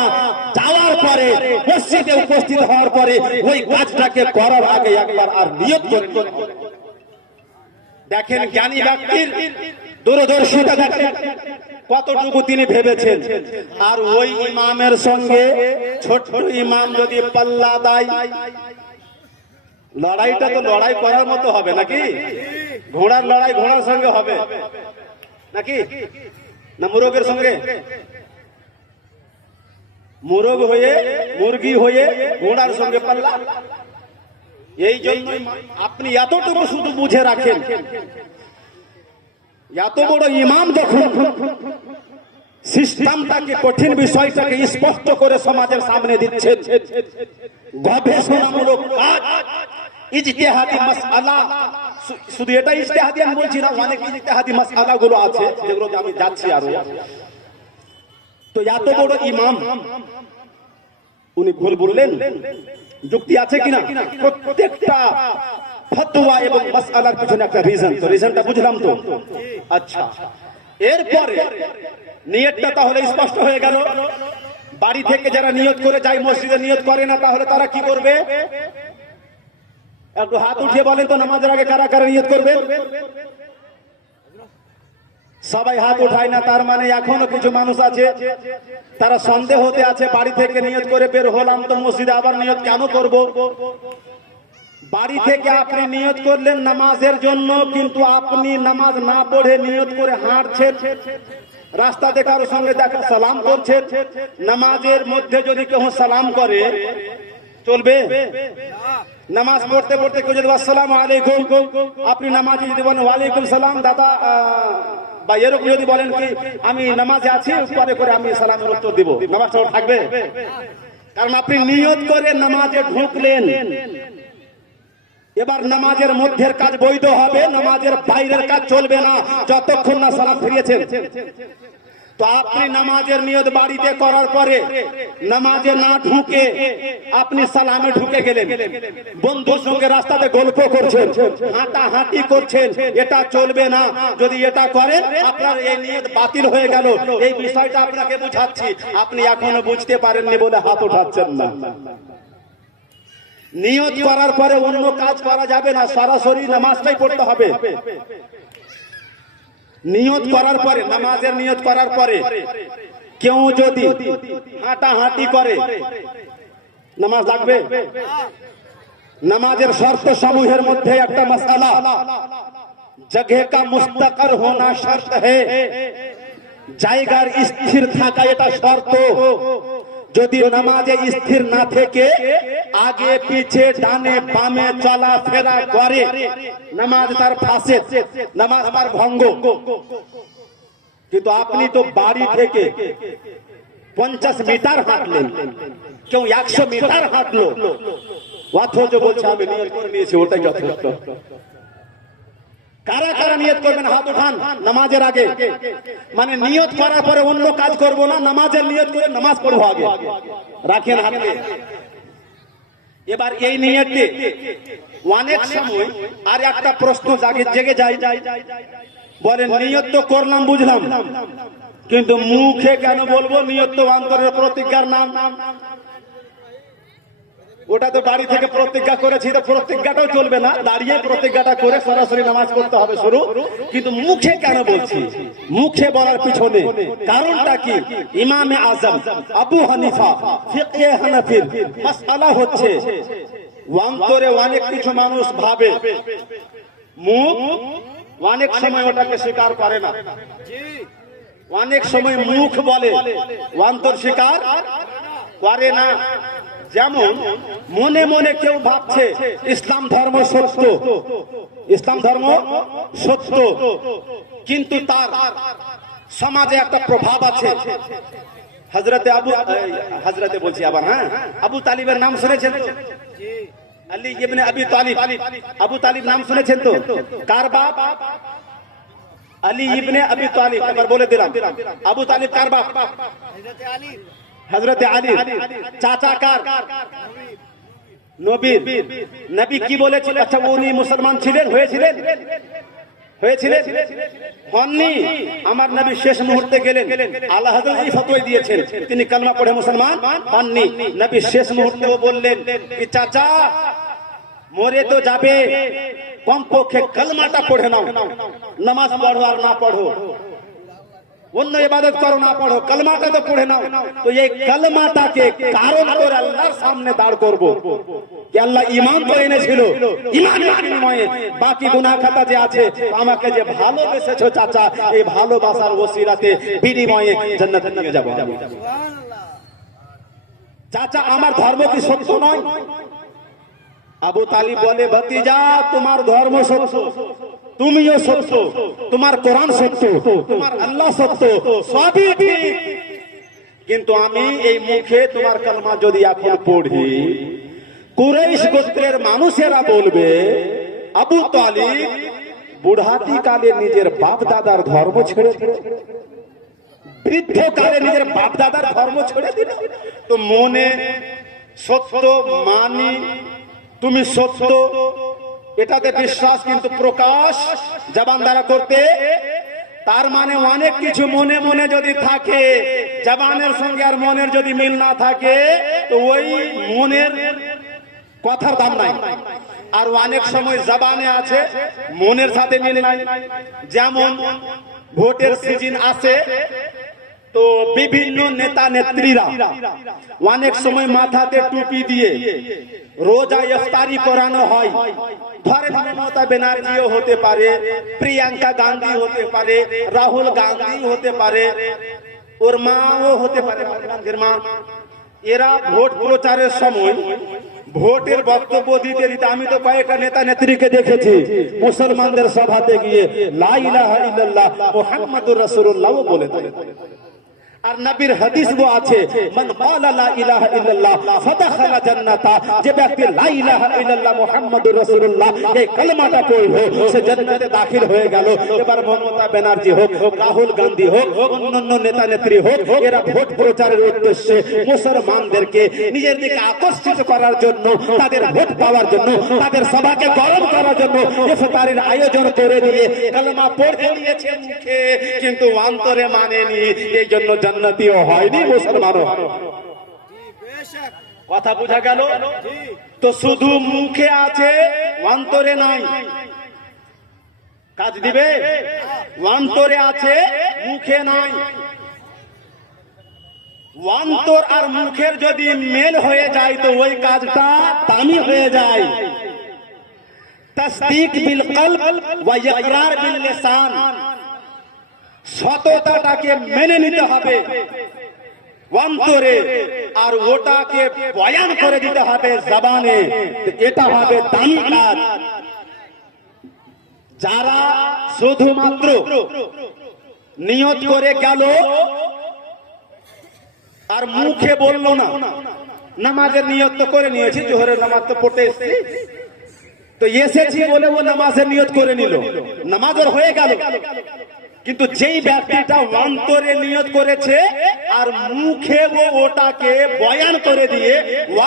যাওয়ার পরে মসজিদে উপস্থিত হওয়ার পরে ওই কাজটাকে করার আগে একবার আর নিয়ত করে। দেখেন জ্ঞানী ব্যক্তির দূরদর্শিতা দেখেন, কতটুকু তিনি ভেবেছেন। আর ওই ইমামের সঙ্গে ছোট ইমাম যদি পাল্লা দেয়, লড়াইটা তো লড়াই করার মতো হবে নাকি? ঘোড়ার লড়াই ঘোড়ার সঙ্গে হবে নাকি? না মুরগের সঙ্গে? মুরগ হয়ে মুরগি হয়ে ঘোড়ার সঙ্গে পাল্লা। এই জন্যই আপনি এতটুকু শুধু বুঝে রাখেন, এত বড় ইমাম যখন সিস্টেমটাকে, কঠিন বিষয়টাকে স্পষ্ট করে সমাজের সামনে দিচ্ছেন, গবেষণামূলক কাজ, ইজতিহাদি মাসআলা, শুধু এটা ইজতিহাদি আমি বলছি না, অনেক ইজতিহাদি মাসআলা গুলো আছে যেগুলো আমি যাচ্ছি আরো। তো এত বড় ইমাম উনি ভুল বললেন, যুক্তি আছে কিনা? প্রত্যেকটা ফতোয়া এবং মাসআলার পিছনে একটা রিজন, তো রিজনটা বুঝলাম তো। আচ্ছা, এরপরে নিয়তটা তাহলে স্পষ্ট হয়ে গেল। বাড়ি থেকে যারা নিয়ত করে যায়, মসজিদে নিয়ত করে না, তাহলে তারা কি করবে? একটু হাত উঠিয়ে বলেন তো, নামাজের আগে কারা কারা নিয়ত করবে? সবাই হাত উঠায় না, তার মানে এখনো কিছু মানুষ আছে তারা সন্দেহ হতে আছে, বাড়ি থেকে নিয়ত করে বের হলাম তো মসজিদে আবার নিয়ত কেন করব? বাড়ি থেকে আপনি নিয়ত করলেন নামাজের জন্য, কিন্তু আপনি নামাজ না পড়ে নিয়ত করে হাঁটছেন, রাস্তাতে কারোর সঙ্গে দেখা সালাম করছেন। নামাজের মধ্যে যদি কেউ সালাম করে চলবে? নামাজ পড়তে পড়তে কেউ যদি আসসালামু আলাইকুম, আপনি নামাজে যদি বলেন ওয়ালাইকুম সালাম দাদা, বা এরকম যদি বলেন কি আমি নামাজে আছি, পরে করে আমি সালামের উত্তর দিব, নামাজটা থাকবে? কারণ আপনি নিয়ত করে নামাজে ঢুকলেন। এবার নামাজের মধ্যের কাজ বৈধ হবে, নামাজের বাইরের কাজ চলবে না যতক্ষণ না সালাম ফিরিয়েছেন। তো আপনি নামাজের নিয়ত বাড়িতে করার পরে নামাজে না ঢুকে আপনি সালামে ঢুকে গেলেন, বন্ধুর সঙ্গে রাস্তাতে গল্প করছেন, হাঁটাহাঁটি করছেন, এটা চলবে না। যদি এটা করেন আপনার এই নিয়ত বাতিল হয়ে গেল। এই বিষয়টা আপনাকে বুঝাচ্ছি, আপনি এখনো বুঝতে পারেননি বলে হাত উঠাচ্ছেন না। নিয়ত করার পরে অন্য কাজ করা যাবে না, সরাসরি নামাজটাই পড়তে হবে। নিয়ত করার পরে, নামাজের নিয়ত করার পরে কেউ যদি হাঁটাহাঁটি করে নামাজ লাগবে? নামাজের শর্ত সমূহের মধ্যে একটা মাসআলা, জগহ কা মুস্তাকির হোনা শর্ত হে, জায়গার স্থির থাকা এটা শর্ত। যদি নামাজে স্থির না থেকে আগে পিছে ডানে বামে চলাফেরা করে, নামাজ তার ফাসেদ, নামাজ তার ভঙ্গ। কিন্তু আপনি তো বাড়ি থেকে 50 মিটার হাঁটলেন, কেউ 100 মিটার হাঁটলো, অথচ বলছে আমি নিয়ত করে নিয়েছি, ওটাই যথেষ্ট। কারা কারা নিয়ত করবেন হাত উঠান নামাজের আগে। মানে নিয়ত করার পরে অন্য কাজ করব না, নামাজের নিয়ত করে নামাজ পড়বো আগে। রাখেন হাতে। এবার এই নিয়তে অনেক সময় আর একটা প্রশ্ন জেগে যায়, বলেন নিয়ত তো করলাম বুঝলাম, কিন্তু মুখে কেন বলবো? নিয়ত তো অন্তরের প্রতিজ্ঞার নাম। ওটা তো বাড়ি থেকে প্রতিজ্ঞা করেছি, তো প্রতিজ্ঞাটাও চলবে না, দাঁড়িয়ে প্রতিজ্ঞাটা করে সরাসরি নামাজ করতে হবে শুরু। কিন্তু মুখে কেন বলছি? মুখে বলার পিছনে কারণটা কি? ইমামে আজম আবু হানিফা ফিকহে হানাফির মাসআলা হচ্ছে, অন্তরে অনেক কিছু মানুষ ভাবে, মুখ অনেক সময় ওটাকে স্বীকার করে না। অনেক সময় মুখ বলে, অন্তর স্বীকার করে না। যেমন মনে মনে কেউ ভাবছে ইসলাম ধর্ম সত্য, ইসলাম ধর্ম সত্য, কিন্তু তার সমাজে একটা প্রভাব আছে। হযরতে বলছি আবার, হ্যাঁ, আবু তালিবের নাম শুনেছেন তো? আলী ইবনে আবি তালিব। আবু তালিব নাম শুনেছেন তো? কার বাপ? আলী ইবনে আবি তালিব। এবার বলে দিলাম, আবু তালিব কার বাপ? হযরতে আলী। হযরতে আলী। চাচা কার? নবীর। নবী কি বলেছিল? আচ্ছা, উনি মুসলমান ছিলেন? হয়েছিলেন? হননি। আমার নবী শেষ মুহূর্তে গেলেন, আল্লাহ হযরত এই ফতোয়া দিয়েছেন, তিনি কালেমা পড়ে মুসলমান হননি। নবী শেষ মুহূর্তে বললেন কি চাচা মরে তো যাবে, কমপক্ষে কালেমাটা পড়ে নাও, নামাজ পড়ো আর না পড়ো, অন্য ইবাদত করো না পড়ো, কালেমাটা তো পড়ে নাও। তো এই কালেমাটাকে কারণ করে আল্লাহর সামনে দাঁড় করব কি আল্লাহ ঈমান তো এনেছিল, ঈমানের বিনিময়ে বাকি গুনাহ খাতা যে আছে, আমাকে যে ভালোবেসেছো চাচা, এই ভালোবাসার ওসিলাতে বিনিময়ে জান্নাতে নিয়ে যাব। সুবহানাল্লাহ। চাচা আমার ধর্ম কি সত্য নয়? আবু তালিব বলে, ভাতিজা তোমার ধর্ম সত্য, তুমিও সত্য, তোমার কোরআন সত্য, তোমার আল্লাহ সত্য, সবই ঠিক, কিন্তু আমি এই মুখে তোমার কালেমা যদি এখন পড়ি, কুরাইশ গোত্রের মানুষেরা বলবে আবু তালিব বুড়াতি কালে নিজের বাপ দাদার ধর্ম ছেড়ে দিল, বৃদ্ধ কালে নিজের বাপ দাদার ধর্ম ছেড়ে দিল। তো মনে সত্য মানি, তুমি সত্য, এটাতে বিশ্বাস, কিন্তু প্রকাশ জবান দ্বারা করতে, তার মানে অনেক কিছু মনে মনে যদি থাকে, জবানের সঙ্গে আর মনের যদি মিল না থাকে, তো ওই মনের কথার দাম নাই। আর অনেক সময় জবানে আছে, মনের সাথে মিল নাই। যেমন ভোটের সিজন আসে, তো বিভিন্ন নেতা নেত্রীরা অনেক সময় মাথাতে টুপি দিয়ে রোজা ইফতারি করানো হয়। ধরেন মমতা ব্যানার্জিও হতে পারে, প্রিয়াঙ্কা গান্ধী হতে পারে, রাহুল গান্ধী হতে পারে, ওর মাও হতে পারে, গান্ধীর মা। এরা ভোট প্রচারের সময় ভোটের বক্তব্য দিতে দিতে আমি তো কয়েকটা নেতা নেত্রীকে দেখেছি মুসলমানদের সভাতে গিয়ে লা ইলাহা ইল্লাল্লাহ মুহাম্মাদুর রাসূলুল্লাহ বলে দেয়। আর নবীর হাদিস ও আছে, মান ক্বালা লা ইলাহা ইল্লাল্লাহ ফাদাখালা জান্নাতা, যে ব্যক্তি লা ইলাহা ইল্লাল্লাহ মুহাম্মাদুর রাসূলুল্লাহ এই কালেমাটা পড়লো সে জান্নাতে দাখিল হয়ে গেল। এবার মমতা ব্যানার্জি হোক, রাহুল গান্ধী হোক, অন্যান্য নেতা নেত্রী হোক, এরা ভোট প্রচারের উদ্দেশ্যে মুসলমানদেরকে নিজের দিকে আকর্ষিত করার জন্য, তাদের ভোট পাওয়ার জন্য, তাদের সভাকে গরম করার জন্য ইফতারের আয়োজন করে দিয়ে কালেমা পড়তে দিয়েছে মুখে, কিন্তু অন্তরে মানেনি। এই জন্য জান্নাতীও হয়নি, মুসলমানও। কথা বোঝা গেল? তো শুধু মুখে আছে, অন্তরে নাই, কাজ দিবে? অন্তরে আছে, মুখে নাই। অন্তর আর মুখের যদি মেল হয়ে যায় তো ওই কাজটা দামি হয়ে যায়। তসদীক বিল কলব ওয়া ইকরার বিল লিসান, সততাটাকে মেনে নিতে হবে অন্তরে, আর ওটাকে বয়ান করে দিতে হবে জবানে। এটা হবে দামি কাজ। যারা শুধুমাত্র নিয়ত করে গেল আর মুখে বললো না, নামাজের নিয়ত তো করে নিয়েছি, জোহরের নামাজ তো পড়তে এসেছি, তো এসেছি বলে ও নামাজের নিয়ত করে নিল, নামাজের হয়ে গেল। কিন্তু যেই ব্যক্তিটা অন্তরে নিয়ত করেছে আর মুখে ও ওটাকে বয়ান করে দিয়ে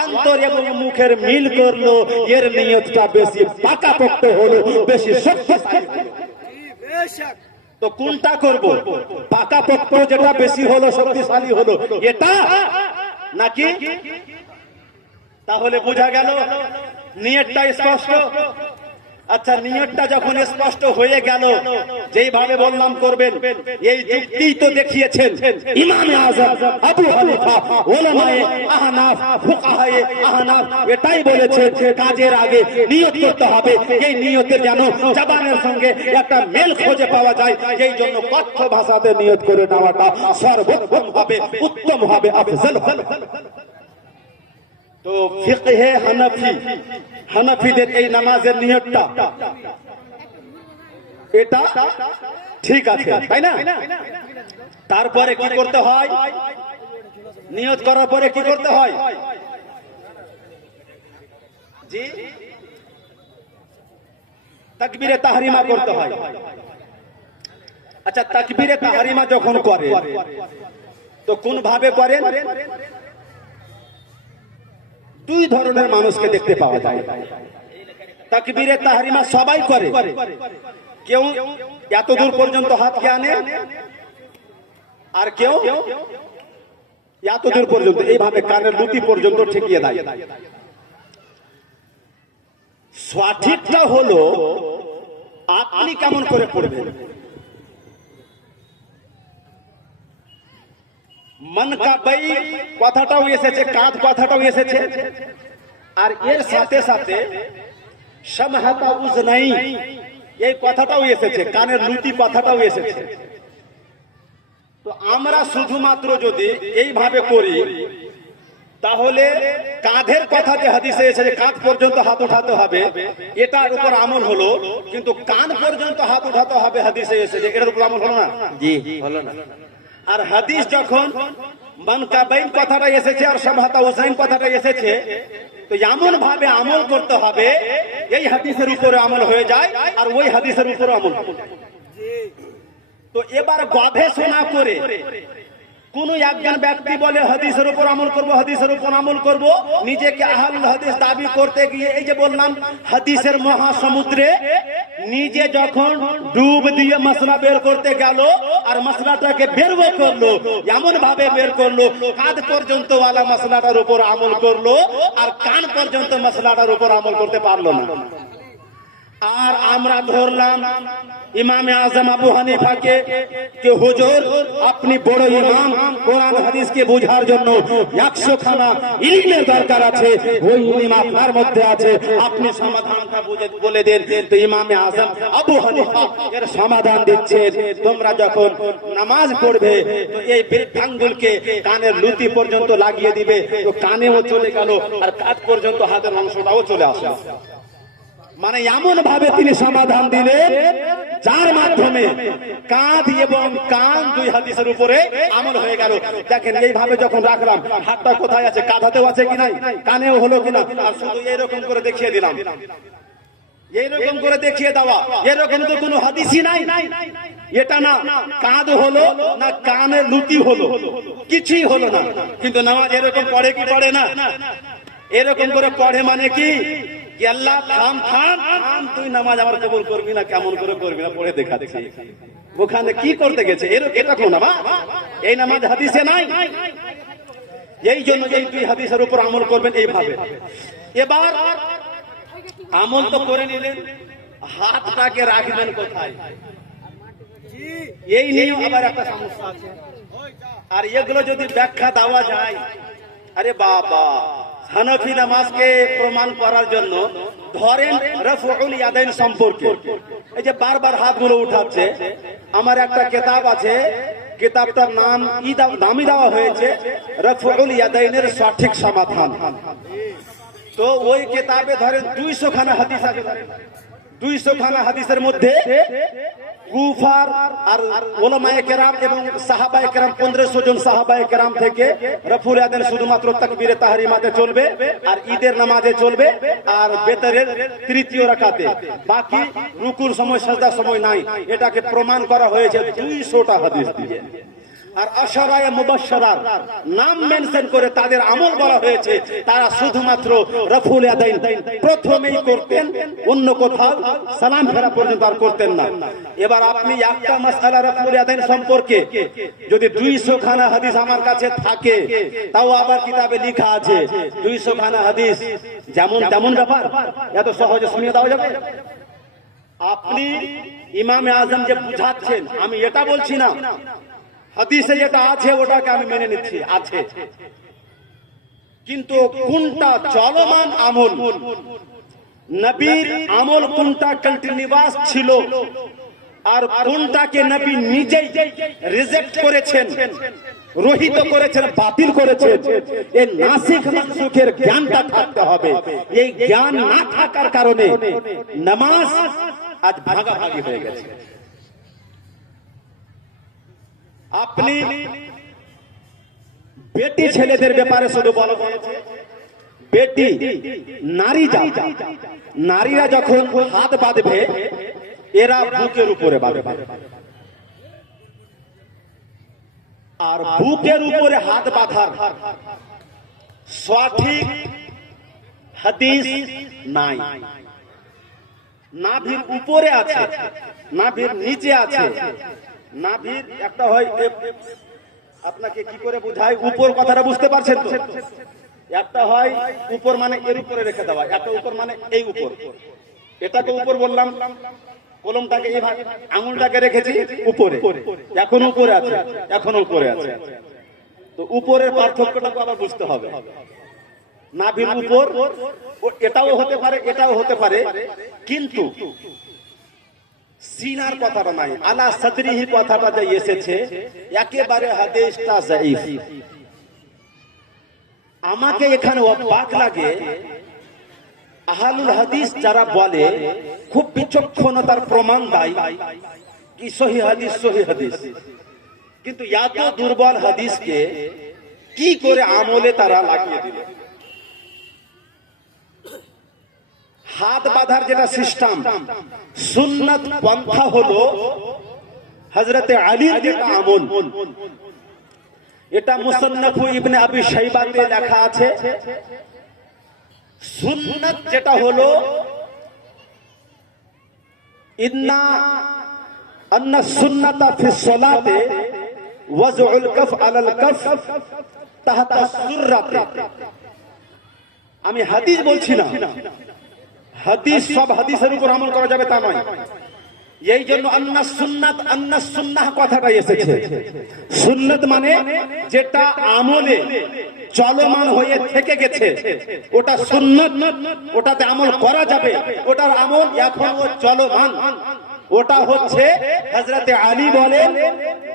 অন্তর এবং মুখের মিল করলো, এর নিয়তটা বেশি পাকাপোক্ত হলো, বেশি শক্তিশালী হলো। बेशक তো কোনটা করব? পাকাপোক্ত যেটা বেশি হলো, শক্তিশালী হলো, এটা নাকি? তাহলে বোঝা গেল নিয়তটা স্পষ্ট। আচ্ছা, নিয়তটা যখন স্পষ্ট হয়ে গেল, যেইভাবে বললাম করবেন, এই যুক্তি তো দেখিয়েছেন ইমাম আযম আবু হানিফা, উলামায়ে আহনাফ, ফুকাহায়ে আহনাফ এটাই বলেছে, কাজের আগে নিয়ত করতে হবে। এই নিয়তের যেন জবানের সঙ্গে একটা মেল খুঁজে পাওয়া যায়, এই জন্য কথ্য ভাষাতে নিয়ত করে নেওয়াটা সর্বোত্তম হবে, উত্তম হবে, আফজল হবে। তো ফিকহে হানাফি, হানাফিদের এই নামাজের নিয়তটা এটা ঠিক আছে, তাই না? তারপরে কি করতে হয়? নিয়ত করার পরে কি করতে হয়? জি, তাকবীরে তাহরিমা করতে হয়। আচ্ছা, তাকবীরে তাহরিমা যখন করে তো কোন ভাবে করেন? দুই ধরনের মানুষকে দেখতে পাওয়া যায়। তাকবীরে তাহরিমা সবাই করে, কেউ এত দূর পর্যন্ত হাতকে আনে, আর কেউ এত দূর পর্যন্ত এইভাবে কানের লুটি পর্যন্ত ঠেকিয়ে দেয়। সঠিকটা হলো আপনি কেমন করে পড়বেন। মন কা বাই কথাটাও এসেছে, কাঁধ কথাটাও এসেছে, আর এর সাথে সাথে সমহাতা উজনাই এই কথাটাও এসেছে, কানের লুটি কথাটাও এসেছে। তো আমরা শুধুমাত্র যদি এইভাবে করি তাহলে কাঁধের কথা যে হাদিসে এসেছে কাঁধ পর্যন্ত হাত উঠাতে হবে, এটার উপর আমল হলো, কিন্তু কান পর্যন্ত হাত উঠাতে হবে হাদিসে এসেছে, এটার উপর আমল হলো না। জি, হলো না। আর হাদিস যখন মান কাবাইন কথাটা এসেছে আর সমহাতা উজনাইন কথাটা এসেছে, তো এমন ভাবে আমল করতে হবে এই হাদিসের উপরে আমল হয়ে যায় আর ওই হাদিসের উপরে আমল। তো এবার গবেষণা করে কোন একজন ব্যক্তি বলে হাদিসের উপর আমল করব, হাদিসের উপর আমল করব, নিজেকে আহলুল হাদিস দাবি করতে গিয়ে এই যে বললাম হাদিসের মহাসমুদ্রে নিজে যখন ডুব দিয়ে মশলা বের করতে গেল আর মশলাটাকে বের করলো, এমন ভাবে বের করলো কাঁধ পর্যন্ত ওয়ালা মশলাটার উপর আমল করলো আর কান পর্যন্ত মশলাটার উপর আমল করতে পারলো না। আর আমরা ধরলাম ইমামে আজম আবু হানিফাকে কে হুজুর আপনি বড় ইমাম, কোরআন হাদিসকে বোঝার জন্য 100 খানা ইলমের দরকার আছে, ওই ইলম আপনার মধ্যে আছে, আপনি সমাধানটা বলে দেন। তো ইমামে আজম আবু হানিফা এর সমাধান দিচ্ছেন, তোমরা যখন নামাজ পড়বে তো এই বৃদ্ধাঙ্গুলকে কানের লুটি পর্যন্ত লাগিয়ে দিবে, তো কানেও চলে গেল আর কাঁধ পর্যন্ত হাতের অংশটাও চলে আসে। মানে এমন ভাবে তিনি সমাধান দিলেন যার মাধ্যমে কাঁধ এবং কান দুই হাদিসের উপরে আমল হয়ে গেল। দেখেন এইভাবে যখন রাখলাম, হাতটা কোথায় আছে? কাঁধাতেও আছে কি নাই, কানেও হলো কিনা, আর শুধু এইরকম করে দেখিয়ে দিলাম, এইরকম করে দেখিয়ে দেওয়া, এরকম তো কোনো হাদিসই নাই। এটা না কাঁধ হলো না কানের লুটি হলো, কিছুই হলো না। কিন্তু নামাজ এরকম পড়ে কি পড়ে না? এরকম করে পড়ে মানে কি আল্লাহ থাম থাম থাম, তুই নামাজ আমার কবুল করবি না, কেমন করে করবি না, পড়ে দেখাচ্ছি। ওখানে কি করতে গেছে এরকম না, এই নামাজ হাদিসে নাই। এই জন্য এই দুই হাদিসের উপর আমল করবেন এইভাবে। এবার আমল তো করে নিলেন, হাতটাকে রাখবেন কোথায়? এই নিয়ে আবার একটা সমস্যা আছে। আর এগুলো যদি ব্যাখ্যা দেওয়া যায়, আরে বাবা, হানাফি নামাজকে প্রমাণ করার জন্য ধরেন রফউল ইয়াদাইন সম্পর্কে, এই যে বারবার হাতগুলো উঠাচ্ছে, আমার একটা কিতাব আছে, কিতাবটার নামই দেওয়া হয়েছে রফউল ইয়াদাইনের সঠিক সমাধান। তো ওই কিতাবে ধরেন 200 খানা হাদিস আছে, 200 খানা হাদিসের মধ্যে কুফার আর উলামায়ে কেরাম এবং সাহাবায়ে কেরাম 1500 জন সাহাবায়ে কেরাম থেকে রফুল ইয়াদাইন শুধুমাত্র তাকবীরে তাহরিমাতে চলবে, আর ঈদের নামাজে চলবে, আর বেতরের তৃতীয় রাকাতে, বাকি রুকুর সময় সাজদার সময় নাই। এটাকে প্রমাণ করা হয়েছে 200টা হাদিস দিয়ে। আর আশারায়ে মুবাশশারার নাম মেনশন করে তাদের আমল বলা হয়েছে, তারা শুধুমাত্র রফুল ইয়াদাইন প্রথমেই করতেন, অন্য কোথাও সালাম ফেরা পর্যন্ত আর করতেন না। এবার আপনি একটা মাসআলা রফুল ইয়াদাইন সম্পর্কে যদি 200 খানা হাদিস আমার কাছে থাকে, তাও আবার কিতাবে লেখা আছে 200 খানা হাদিস যেমন তেমন ব্যাপার, এত সহজে শুনিয়ে দেওয়া যাবে? আপনি ইমামে আজম যে বুঝাচ্ছেন, আমি এটা বলছি না, হাদিসে যেটা আছে ওটাকে আমি মেনে নিচ্ছি, আছে, কিন্তু কোনটা চলমান আমল, নবীর আমল কোনটা কন্টিনিউয়াস ছিল, আর কোনটাকে নবী নিজেই রিজেক্ট করেছেন, রহিত করেছেন, বাতিল করেছেন, এই নাসিখ মানসুখের জ্ঞানটা থাকতে হবে। এই জ্ঞান না থাকার কারণে নামাজ আজ ভাগাভাগি হয়ে গেছে। আপনি বেটি ছেলেদের ব্যাপারে শুধু বলা হয়েছে, বেটি নারীরা যখন হাত বাঁধবে, এরা বুকের উপরে বাঁধবে, আর বুকের উপরে হাত বাঁধার সঠিক হাদিস নাই। নাভির উপরে আছে, নাভির নিচে আছে, নাভির একটা হয়, আপনাকে কি করে বোঝাই, উপর কথাটা বুঝতে পারছেন তো? একটা হয় উপর মানে এর উপরে রেখে দেওয়া, একটা উপর মানে এই উপর, এটাকে উপর বললাম, কলমটাকে এইভাবে আঙুলটাকে রেখেছি উপরে, এখন উপরে আছে, এখন উপরে আছে। তো উপরের পার্থক্যটাকে আবার বুঝতে হবে। নাভির উপর এটাও হতে পারে, এটাও হতে পারে, কিন্তু সিনার কথাটা নাই, আলা সাদরিহি কথাটা যে এসেছে একেবারে হাদিসটা যায়িফ। আমাকে এখানে অবাক লাগে, আহলুল হাদিস যারা বলে, খুব বিচক্ষণতার প্রমাণ দেয় কি সহিহ হাদিস, সহিহ হাদিস, কিন্তু এত দুর্বল হাদিসকে কি করে আমলে তারা লাগিয়ে দিল। হাত বাঁধার যেটা সিস্টেম, সুন্নাত পন্থা হলো হযরতে আলীর যেটা আমল, এটা মুসান্নাফ ইবনে আবি শাইবাতে লেখা আছে। সুন্নাত যেটা হলো আন্না সুন্নাতা ফি সলাতে ওয়াজউল কাফ আলাল কাফ তাহতা সুররাতে। আমি হাদিস বলছি না, হাদিস সব হাদিসের উপর আমল করা যাবে তা নয়। এই জন্য আন্না সুন্নাহ কথাটা এসেছে। সুন্নাত মানে যেটা আমলে চলমান হয়ে থেকে গেছে, ওটা সুন্নাত, ওটাতে আমল করা যাবে, ওটার আমল এখনো চলমান। ওটা হচ্ছে হযরতে আলী বলেন,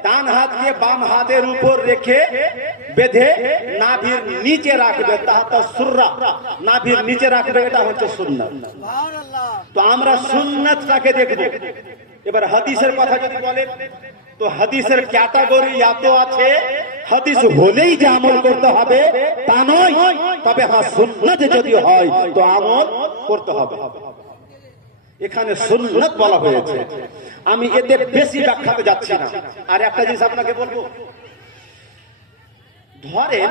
ডান হাতকে বাম হাতের উপর রেখে বেঁধে নাভির নিচে রাখবে, তাহাতা সুররা, নাভির নিচে রাখবে, এটা হচ্ছে সুন্নাত। তো আমরা সুন্নাতটাকে দেখব। এবার হাদিসের কথা যদি বলেন, তো হাদিসের ক্যাটাগরি এত আছে, হাদিস হলেই যে আমল করতে হবে তা নয়, তবে হ্যাঁ সুন্নাত যদি হয় তো আমল করতে হবে। এখানে সুন্নাত বলা হয়েছে, আমি এতে বেশি ব্যাখ্যাতে যাচ্ছি না। আর একটা জিনিস আপনাকে বলবো, ধরেন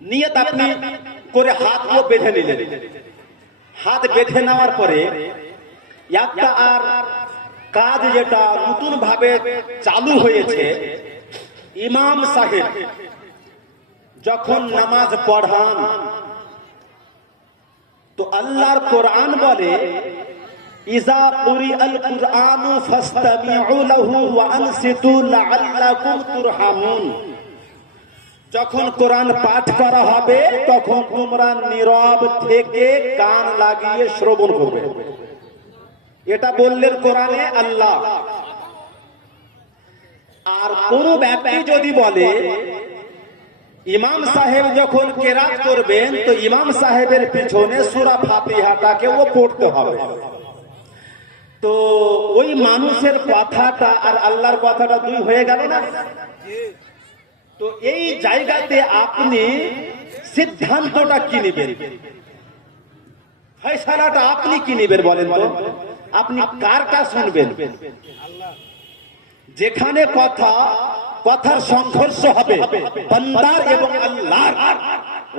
নিয়ত আপনি করে হাতও বেঁধে নিলেন, হাত বেঁধে নেওয়ার পরে একটা আর কাজ যেটা নতুন ভাবে চালু হয়েছে, ইমাম সাহেব যখন নামাজ পড়ান তো আল্লাহর কোরআন বলে ইযা কুরিআল কুরআনু ফাসতামিউ লাহু ওয়া আনসিতু লাআল্লাকুম তুরহামুন। যখন কোরআন পাঠ করা হবে তখন তোমরা নীরব থেকে কান লাগিয়ে শ্রবণ করবে। এটা বললেন কোরআনে আল্লাহ। আর কোন ব্যক্তি যদি বলে ইমাম সাহেব যখন কেরাত করবেন তো ইমাম সাহেবের পিছনে সূরা ফাতিহাটাকেও পড়তে হবে, তো ওই মানুষের কথাটা আর আল্লাহর কথাটা দুই হয়ে গেল না? তো এই জায়গাতে আপনি সিদ্ধান্তটা কি নেবেন, ফয়সালাটা আপনি কি নেবেন বলেন তো? আপনি কারটা শুনবেন? যেখানে কথার সংঘর্ষ হবে বান্দার এবং আল্লাহর,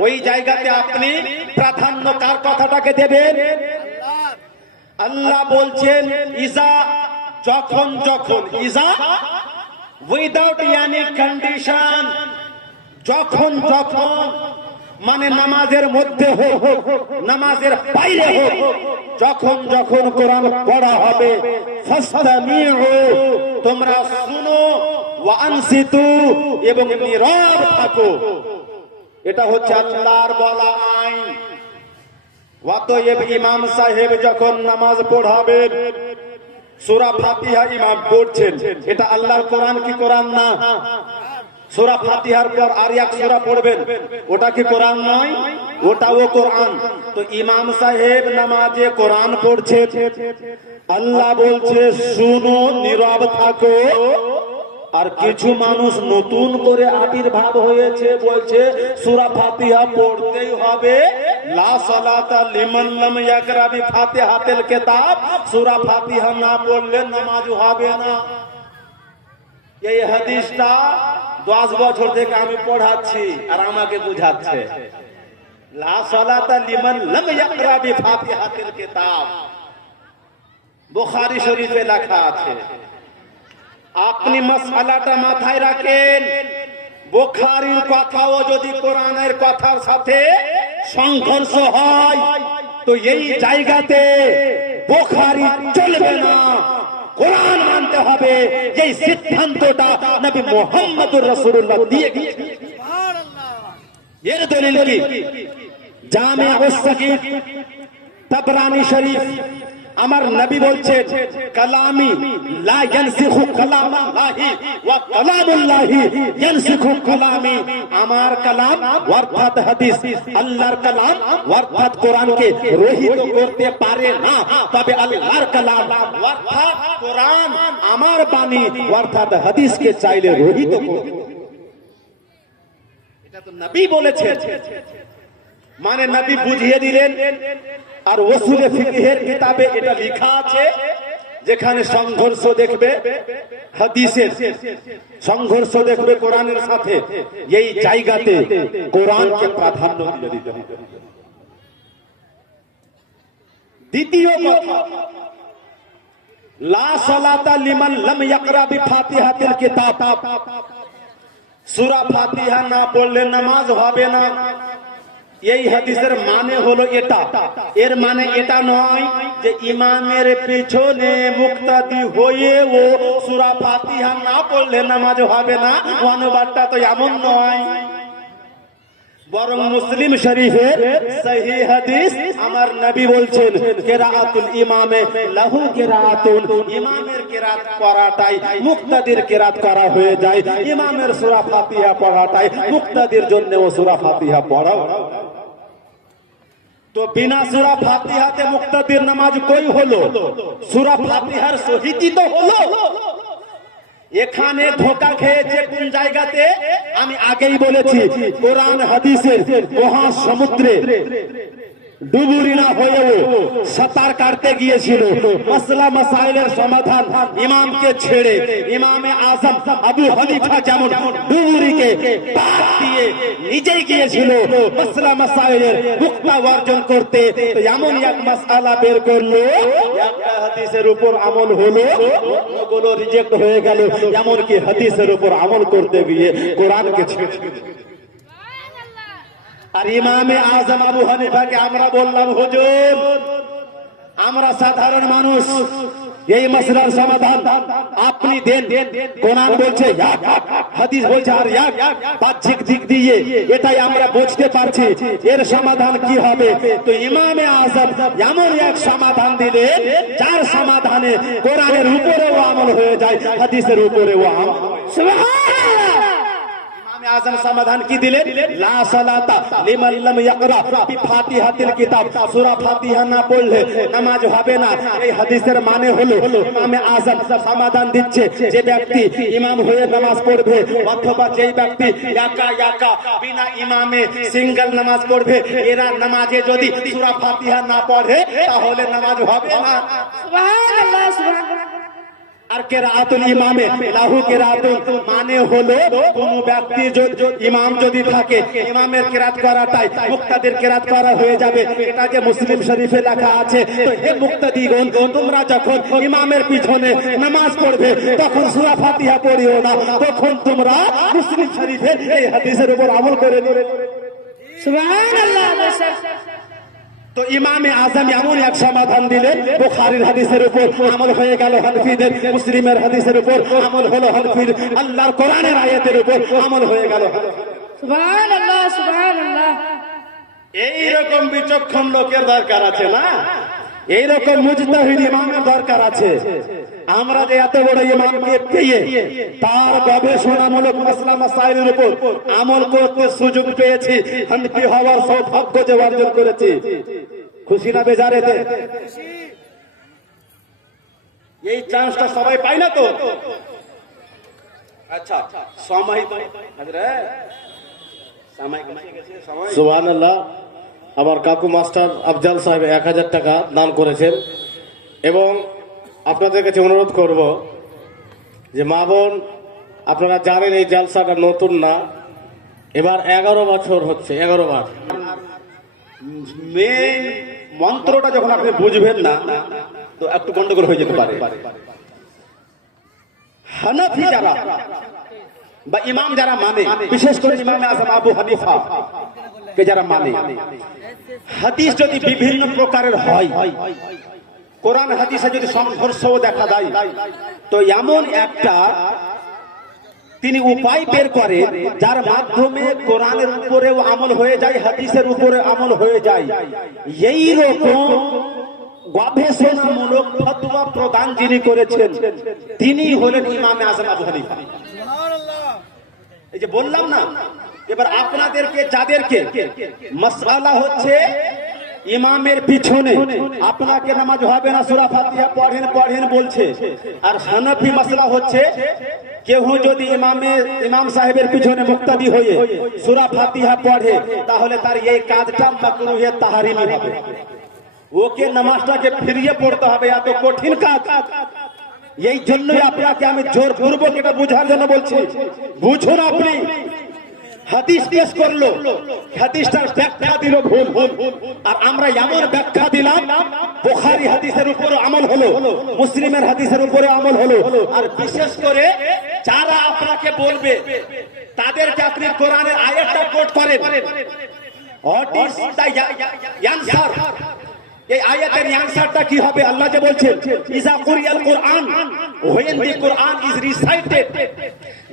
ওই জায়গাতে আপনি প্রাধান্য কার কথাটাকে দেবেন? আল্লাহ বলছেন ইজা, যখন যখন, ইজা উইদাউট এনি কন্ডিশন, যখন যখন মানে নামাজের মধ্যে হোক নামাজের বাইরে হোক, যখন যখন কোরআন পড়া হবে ফাসতামিউ, তোমরা শুনো, ওয়া আনসিতু, এবং নীরব থাকো। এটা হচ্ছে আল্লাহর বলা আইন। অতএব ইমাম সাহেব যখন নামাজ পড়াবেন, সূরা ফাতিহা ইমাম পড়ছেন, এটা আল্লাহর কোরআন কি কোরআন না? সূরা ফাতিহার পর আর এক সূরা পড়বেন, ওটা কি কোরআন নয়? ওটাও কোরআন। তো ইমাম সাহেব নামাজে কোরআন পড়ছে, আল্লাহ বলছে শুনো, নীরব থাকো। আর কিছু মানুষ নতুন করে আবির্ভাব হয়েছে, বলছে সূরা ফাতিহা পড়তেই হবে, লা সালাতা লিমান লাম ইয়াকরা বিফাতিহাতিল কিতাব, সূরা ফাতিহা না পড়লে নামাজ হবে না। এই হাদিসটা 10 বছর থেকে আমি পড়াচ্ছি আর আমাকে বুঝাচ্ছে, লা সালাতা লিমান লাম ইয়াকরা বিফাতিহাতিল কিতাব, বুখারী শরীফে লেখা আছে। আপনি মাসআলাটা মাথায় রাখেন, বুখারীর কথাও যদি কোরআনের কথার সাথে সংঘর্ষ হয় তো এই জায়গাতে বুখারী চলবে না, কোরআন মানতে হবে। এই সিদ্ধান্তটা নবী মুহাম্মদুর রাসূলুল্লাহ দিয়ে গেছেন। এর দলিল কি? জামে উস-সগীর তাবরানী শরীফ, আমার নবী বলছেন কালামি লা ইয়ানসিখু কালামাল্লাহি ওয়া কালামুল্লাহি ইয়ানসিখু কালামি, আমার কালাম অর্থাৎ হাদিস আল্লাহর কালাম অর্থাৎ কোরআনকে রহিত করতে পারে না, তবে আল্লাহর কালাম অর্থাৎ কোরআন আমার বাণী অর্থাৎ হাদিসকে চাইলে রহিত করবে। এটা তো নবী বলেছেন, মানে নবী বুঝিয়ে দিলেন। আর উসুলে ফিকহের কিতাবে এটা লেখা আছে, যেখানে সংঘর্ষ দেখবে হাদিসের, সংঘর্ষ দেখবে কোরআনের সাথে, এই জায়গাতে কোরআনকে প্রাধান্য দিতে হবে। দ্বিতীয় কথা, লা সালাতা লিমান লাম ইয়াকরা বিফাতিহাতিল কিতাব, সূরা ফাতিহা না পড়লে নামাজ হবে না। এই হাদিসের মানে হলো এটা, এর মানে এটা নয় যে ইমামের পেছনে মুক্তাদি হয়ে ও সূরা ফাতিহা না পড়লে নামাজ হবে না, অনুবাদটা তো এমন নয়। বরং মুসলিম শরীফের সহিহ হাদিস, আমার নবী বলছেন কিরাআতুল ইমামে লাহু কিরাআতুন, ইমামের কিরাত করাটাই মুক্তাদির কিরাত করা হয়ে যায়, ইমামের সূরা ফাতিহা পড়াটাই মুক্তাদির জন্য ও সূরা ফাতিহা পড়া। তো বিনা সূরা ফাতিহাতে মুক্তাদির নামাজ কই হলো? সূরা ফাতিহার সহিতই তো হলো। এখানে ধোঁকা খেয়েছে কোন জায়গাতে? আমি আগেই বলেছি, কোরআন হাদিসের মহা সমুদ্রে ডুবুরি না হয়েও সাঁতার কাটতে গিয়েছিল। মাসলা মাসাইলের সমাধান ইমামকে ছেড়ে ইমামে আজম আবু হানিফা যেমন ডুবুরিকে বাদ দিয়ে নিজেই গিয়েছিল মাসলা মাসাইলের মুক্তা অর্জন করতে, তো এমন এক মাসআলা বের করলো, একটা হাদিসের উপর আমল হলো, অন্যগুলো রিজেক্ট হয়ে গেল। এমনকি হাদিসের উপর আমল করতে গিয়ে কোরআনকে ছেড়ে। আর ইমামে আজম আবু হানিফাকে আমরা বললাম, হুজুর আমরা সাধারণ মানুষ, এই মাসলার সমাধান আপনি দেন। কোরআন বলছে এক, হাদিস বলছে আর এক, বাহ্যিক দিক দিয়ে এটাই আমরা বুঝতে পারছি। এর সমাধান কি হবে? তো ইমামে আযম এমন এক সমাধান দিলেন যার সমাধানে কোরআনের উপরেও আমল হয়ে যায়, হাদিসের উপরেও আমল। সুবহানাল্লাহ। ইমামে আযম সমাধান কি দিলেন? লা সালাতা লিমান লাম ইয়াকরা বিফাতিহাতিল কিতাব। সূরা ফাতিহা না পড়লে নামাজ হবে না। এই হাদিসের মানে হলো ইমামে আযম সমাধান দিচ্ছে যে ব্যক্তি ইমাম হয়ে নামাজ পড়বে অথবা যেই ব্যক্তি একা একা বিনা ইমামে সিঙ্গেল নামাজ পড়বে, এরা নামাজে যদি সূরা ফাতিহা না পড়ে তাহলে নামাজ হবে না। সুবহানাল্লাহ, সুবহানাল্লাহ। আর কেরাতুল ইমামে লাহু কেরাতুল মানে হলো কোন ব্যক্তি ইমাম যদি থাকে, ইমামের কেরাত করাটাই মুক্তাদির কেরাত করা হয়ে যাবে। এটা যে মুসলিম শরীফে লেখা আছে। তো হে মুক্তাদিগণ, তোমরা যখন ইমামের পিছনে নামাজ পড়বে তখন সূরা ফাতিহা পড়িও না, তখন তোমরা মুসলিম শরীফের এই হাদিসের উপর আমল করে নিবে। সুবহানাল্লাহ। তো ইমামে আযম এমন এক সমাধান দিলেন, বুখারীর হাদিসের উপর আমল হয়ে গেল হানফিদের, মুসলিমের হাদিসের উপর আমল হলো হানফির, আল্লাহর কোরআনের আয়াতের উপর আমল হয়ে গেল। সুবহানাল্লাহ, সুবহানাল্লাহ। এইরকম বিচক্ষণ লোকের দরকার আছে না? এইরকম মুজতাহিদ ইমামের দরকার আছে। আমরা যে এত বড় ইমামকে পেয়ে তার গবেষণামূলক মাসলা মাসাইলের উপর আমল করতে সুযোগ পেয়েছি, হানফি হওয়ার সৌভাগ্য যে অর্জন করেছি, খুশি না বেজারেতে? এই চান্সটা সবাই পায় না তো। আচ্ছা, সময় তো সুবহানাল্লাহ। আমার কাকু মাস্টার আফজাল সাহেব 1000 টাকা দান করেছেন এবং আপনাদের কাছে অনুরোধ করব যে মা বোন, আপনারা জানেন এই জালসাটা নতুন না, এবার 11 বছর হচ্ছে, 11 বার। মেন মন্ত্রটা যখন আপনি বুঝবেন না তো একটু গন্ডগোল হয়ে যেতে পারে। হানাফি যারা বা ইমাম যারা মানে, বিশেষ করে ইমামে আযম আবু হানিফা কে যারা মানে, হাদিস যদি বিভিন্ন প্রকারের হয়, কোরআন হাদিসে যদি সংঘর্ষও দেখা যায়, তো এমন একটা তিনি উপায় বের করে যার মাধ্যমে কোরআনের উপরেও আমল হয়ে যায়, হাদিসের উপরে আমল হয়ে যায়। এই রকম গবেষণামূলক ফতোয়া প্রদান যিনি করেছেন তিনি হলেন ইমামে আযম আবু হানিফা। এই যে বললাম না, এবার আপনাদেরকে যাদেরকে মাসআলা হচ্ছে ইমামের পিছনে আপনাকে নামাজ হবে না, সূরা ফাতিহা পড়েন পড়েন বলছে, আর হানাফি মাসলা হচ্ছে কেউ যদি ইমাম সাহেবের পিছনে মুক্তাদি হয়ে সূরা ফাতিহা পড়ে তাহলে তার এই কাজটা মাকরুহে তাহরিমি হবে, ওকে নামাজটাকে ফিরিয়ে পড়তে হবে, এত কঠিন কাজ। এই জন্যই আপনাকে আমি জোরপূর্বক এটা বোঝার জন্য বলছি, বুঝুন। আপনি হাদিস পেশ করলো, হাদিসটার ব্যাখ্যা দিল ভুল, আর আমরা এমন ব্যাখ্যা দিলাম বুখারী হাদিসের উপরে আমল হলো, মুসলিমের হাদিসের উপরে আমল হলো। আর বিশেষ করে যারা আপনাকে বলবে তাদেরকে আপনি কোরআনের আয়াতটা কোট করেন, হোয়াট ইজ দ্য অ্যানসার, এই আয়াতের অ্যানসারটা কি হবে? আল্লাহ যে বলছেন ইজা কুরিয়াল কুরআন, when the Quran is recited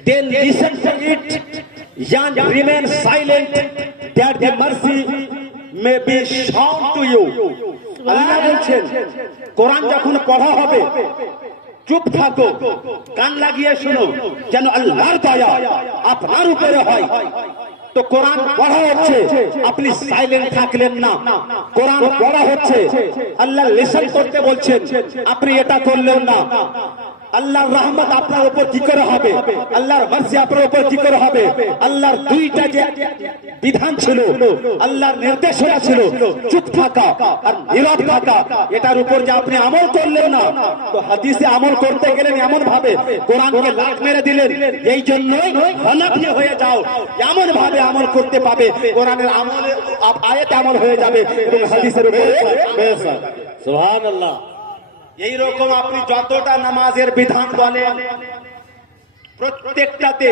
then listen to it and remain silent that the mercy may be shown to you। আল্লাহ বলছেন কোরআন যখন পড়া হবে চুপ থাকো, কান লাগিয়ে শোনো, যেন আল্লাহর দয়া আপনার উপরে হয়। তো কোরআন পড়া হচ্ছে, আপনি সাইলেন্ট থাকলেন না, কোরআন পড়া হচ্ছে, আল্লাহ লিসন করতে বলছেন, আপনি এটা করলেন না। আল্লাহর রহমত আপনার উপর কি করে হবে, আল্লাহর মার্সি আপনার উপর কি করে হবে? আল্লাহর দুইটা যে বিধান ছিল, আল্লাহর নির্দেশনা ছিল চুপ থাকা আর নীরব থাকা, এটার উপর যে আপনি আমল করলেন না, তো হাদিসে আমল করতে গেলেন এমন ভাবে কোরআনকে লাত মেরে দিলেন। এই জন্যই হানাফি হয়ে যাও, এমন ভাবে আমল করতে পাবে, কোরআনের আমলে আয়াতে আমল হয়ে যাবে এবং হাদিসের উপরে। সুবহানাল্লাহ। এইরকম আপনি যতটা নামাজের বিধান বলেন প্রত্যেকটাতে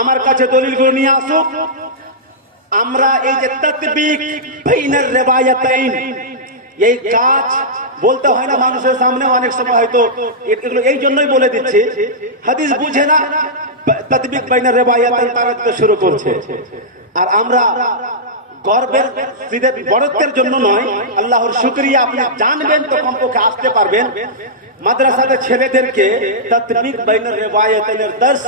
আমার কাছে দলিলগুলো নিয়ে আসুক, আমরা এই যে তাতবিক বাইনার রিওয়ায়াতাইন, এই কাজ বলতে হয় না মানুষের সামনে, অনেক সময় হয়তো এগুলো এই জন্যই বলে দিচ্ছি, হাদিস বুঝে না তাতবিক বাইনা রিওয়ায়াতান তারা দিতে শুরু করছে। আর আমরা গর্বের সিদের বড়ত্বের জন্য নয়, আল্লাহর শুকরিয়া, আপনি জানবেন তো কমপক্ষে আসতে পারবেন। মাদ্রাসাতে ছেলেদেরকে তাতবিক বাইনা রিওয়ায়াতানের দর্স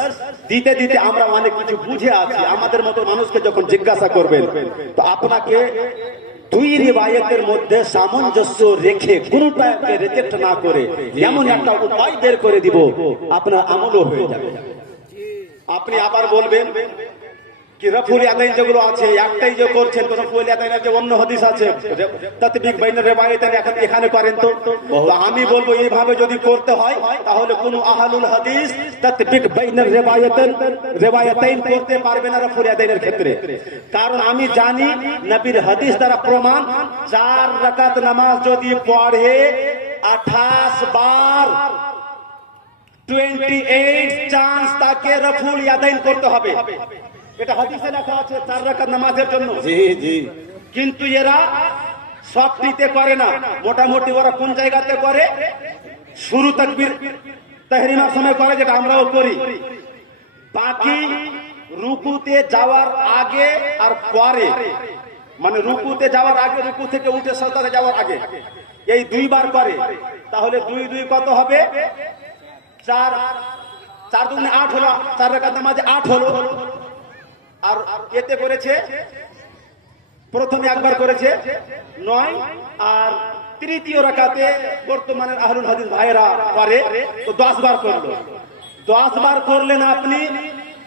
দিতে দিতে আমরা অনেক কিছু বুঝে আছি। আমাদের মতো মানুষকে যখন জিজ্ঞাসা করবেন তো আপনাকে দুই রিওয়ায়াতের মধ্যে সামঞ্জস্য রেখে কোনটাকে রিজেক্ট না করে এমন একটা উপায় বের করে দিব, আপনার আমলও হয়ে যাবে। আপনি আবার বলবেন কি রফুল ইয়াদাইন যেগুলো আছে একটাই যে করছেন, কোন রফুল ইয়াদাইনের যে অন্য হাদিস আছে তাতবিক বাইনা রিওয়ায়াতান এখানে করেন তো আমি বলবো এইভাবে যদি করতে হয় তাহলে কোন আহলুল হাদিস তাতবিক বাইনা রিওয়ায়াতাইন করতে পারবে না রফুল ইয়াদাইনের ক্ষেত্রে। কারণ আমি জানি নবীর হাদিস দ্বারা প্রমাণ 4 রাকাত নামাজ যদি পড়ে 28 বার 28 চান্স তাকে রফুল ইয়াদাইন করতে হবে। এটা হাদিসে লেখা আছে 4 রাকাত নামাজের জন্য। কিন্তু এরা সবটিতে করে না, মোটামুটি ওরা কোন জায়গাতে করে, শুরু তাকবীর তাহরিমার সময় করে, যেটা আমরাও করি। বাকি রুকুতে যাওয়ার আগে আর পরে, মানে রুকুতে যাওয়ার আগে, রুকু থেকে উঠে সাজদাতে যাওয়ার আগে, এই 2 বার করে। তাহলে 2 2 কত হবে? 4 4 দুগুণে 8 হলো, 4 রাকাত নামাজে 8 হলো। আর এতে করেছে প্রথমে একবার করেছে 9, আর তৃতীয় রাকাতে বর্তমানের আহলুল হাদিস ভাইরা করে তো 10 বার করলো। 10 বার করলেন আপনি।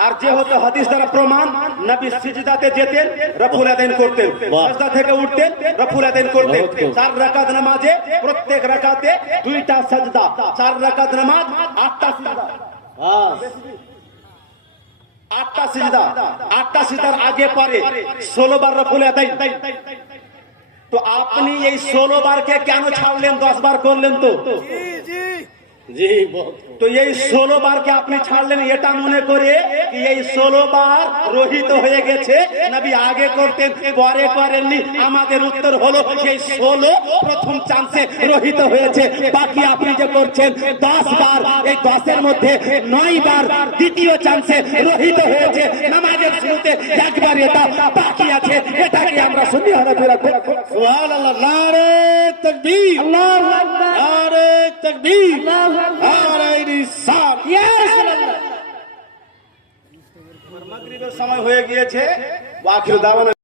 আর যেহেতু হাদিস দ্বারা প্রমাণ নবী সিজদাতে যেতেন, রফুল ইয়াদাইন করতেন, সিজদা থেকে উঠতেন, রফুল ইয়াদাইন করতেন। 4 রাকাত নামাজে প্রত্যেক রাকাতে 2টা সিজদা, 4 রাকাত নামাজ 8টা সিজদা, 8টা সিজদা, 8টা সিজদার আগে পরে 16 বার রফুল ইয়াদাইন। তো আপনি এই 16 বারকে কেন ছাড়লেন? 10 বার করলেন তো। তো এই 16 বারকে আপনি ছাড়লেন এটা মনে করে এই 16 বার রহিত হয়ে গেছে, নবী আগে করতেন পরে করেননি। আমাদের উত্তর হলো সেই 16 প্রথম চান্সে রহিত হয়েছে, বাকি আপনি যে করছেন 10 বার, এই 10 এর মধ্যে 9 বার দ্বিতীয় চান্সে রহিত হয়েছে। নামাজের শুরুতে একবার এটা বাকি আছে, এটাকে আমরা সুন্নি হানাফিরা সুবহানাল্লাহ, নারে তাকবীর, আল্লাহু আকবার, নারে তাকবীর, আল্লাহু আকবার, নারে রিসালাত। ইয়া রাসূলুল্লাহ। মাগরিবের সময় হয়ে গিয়েছে। ওয়া আখিরু দাওয়ানা।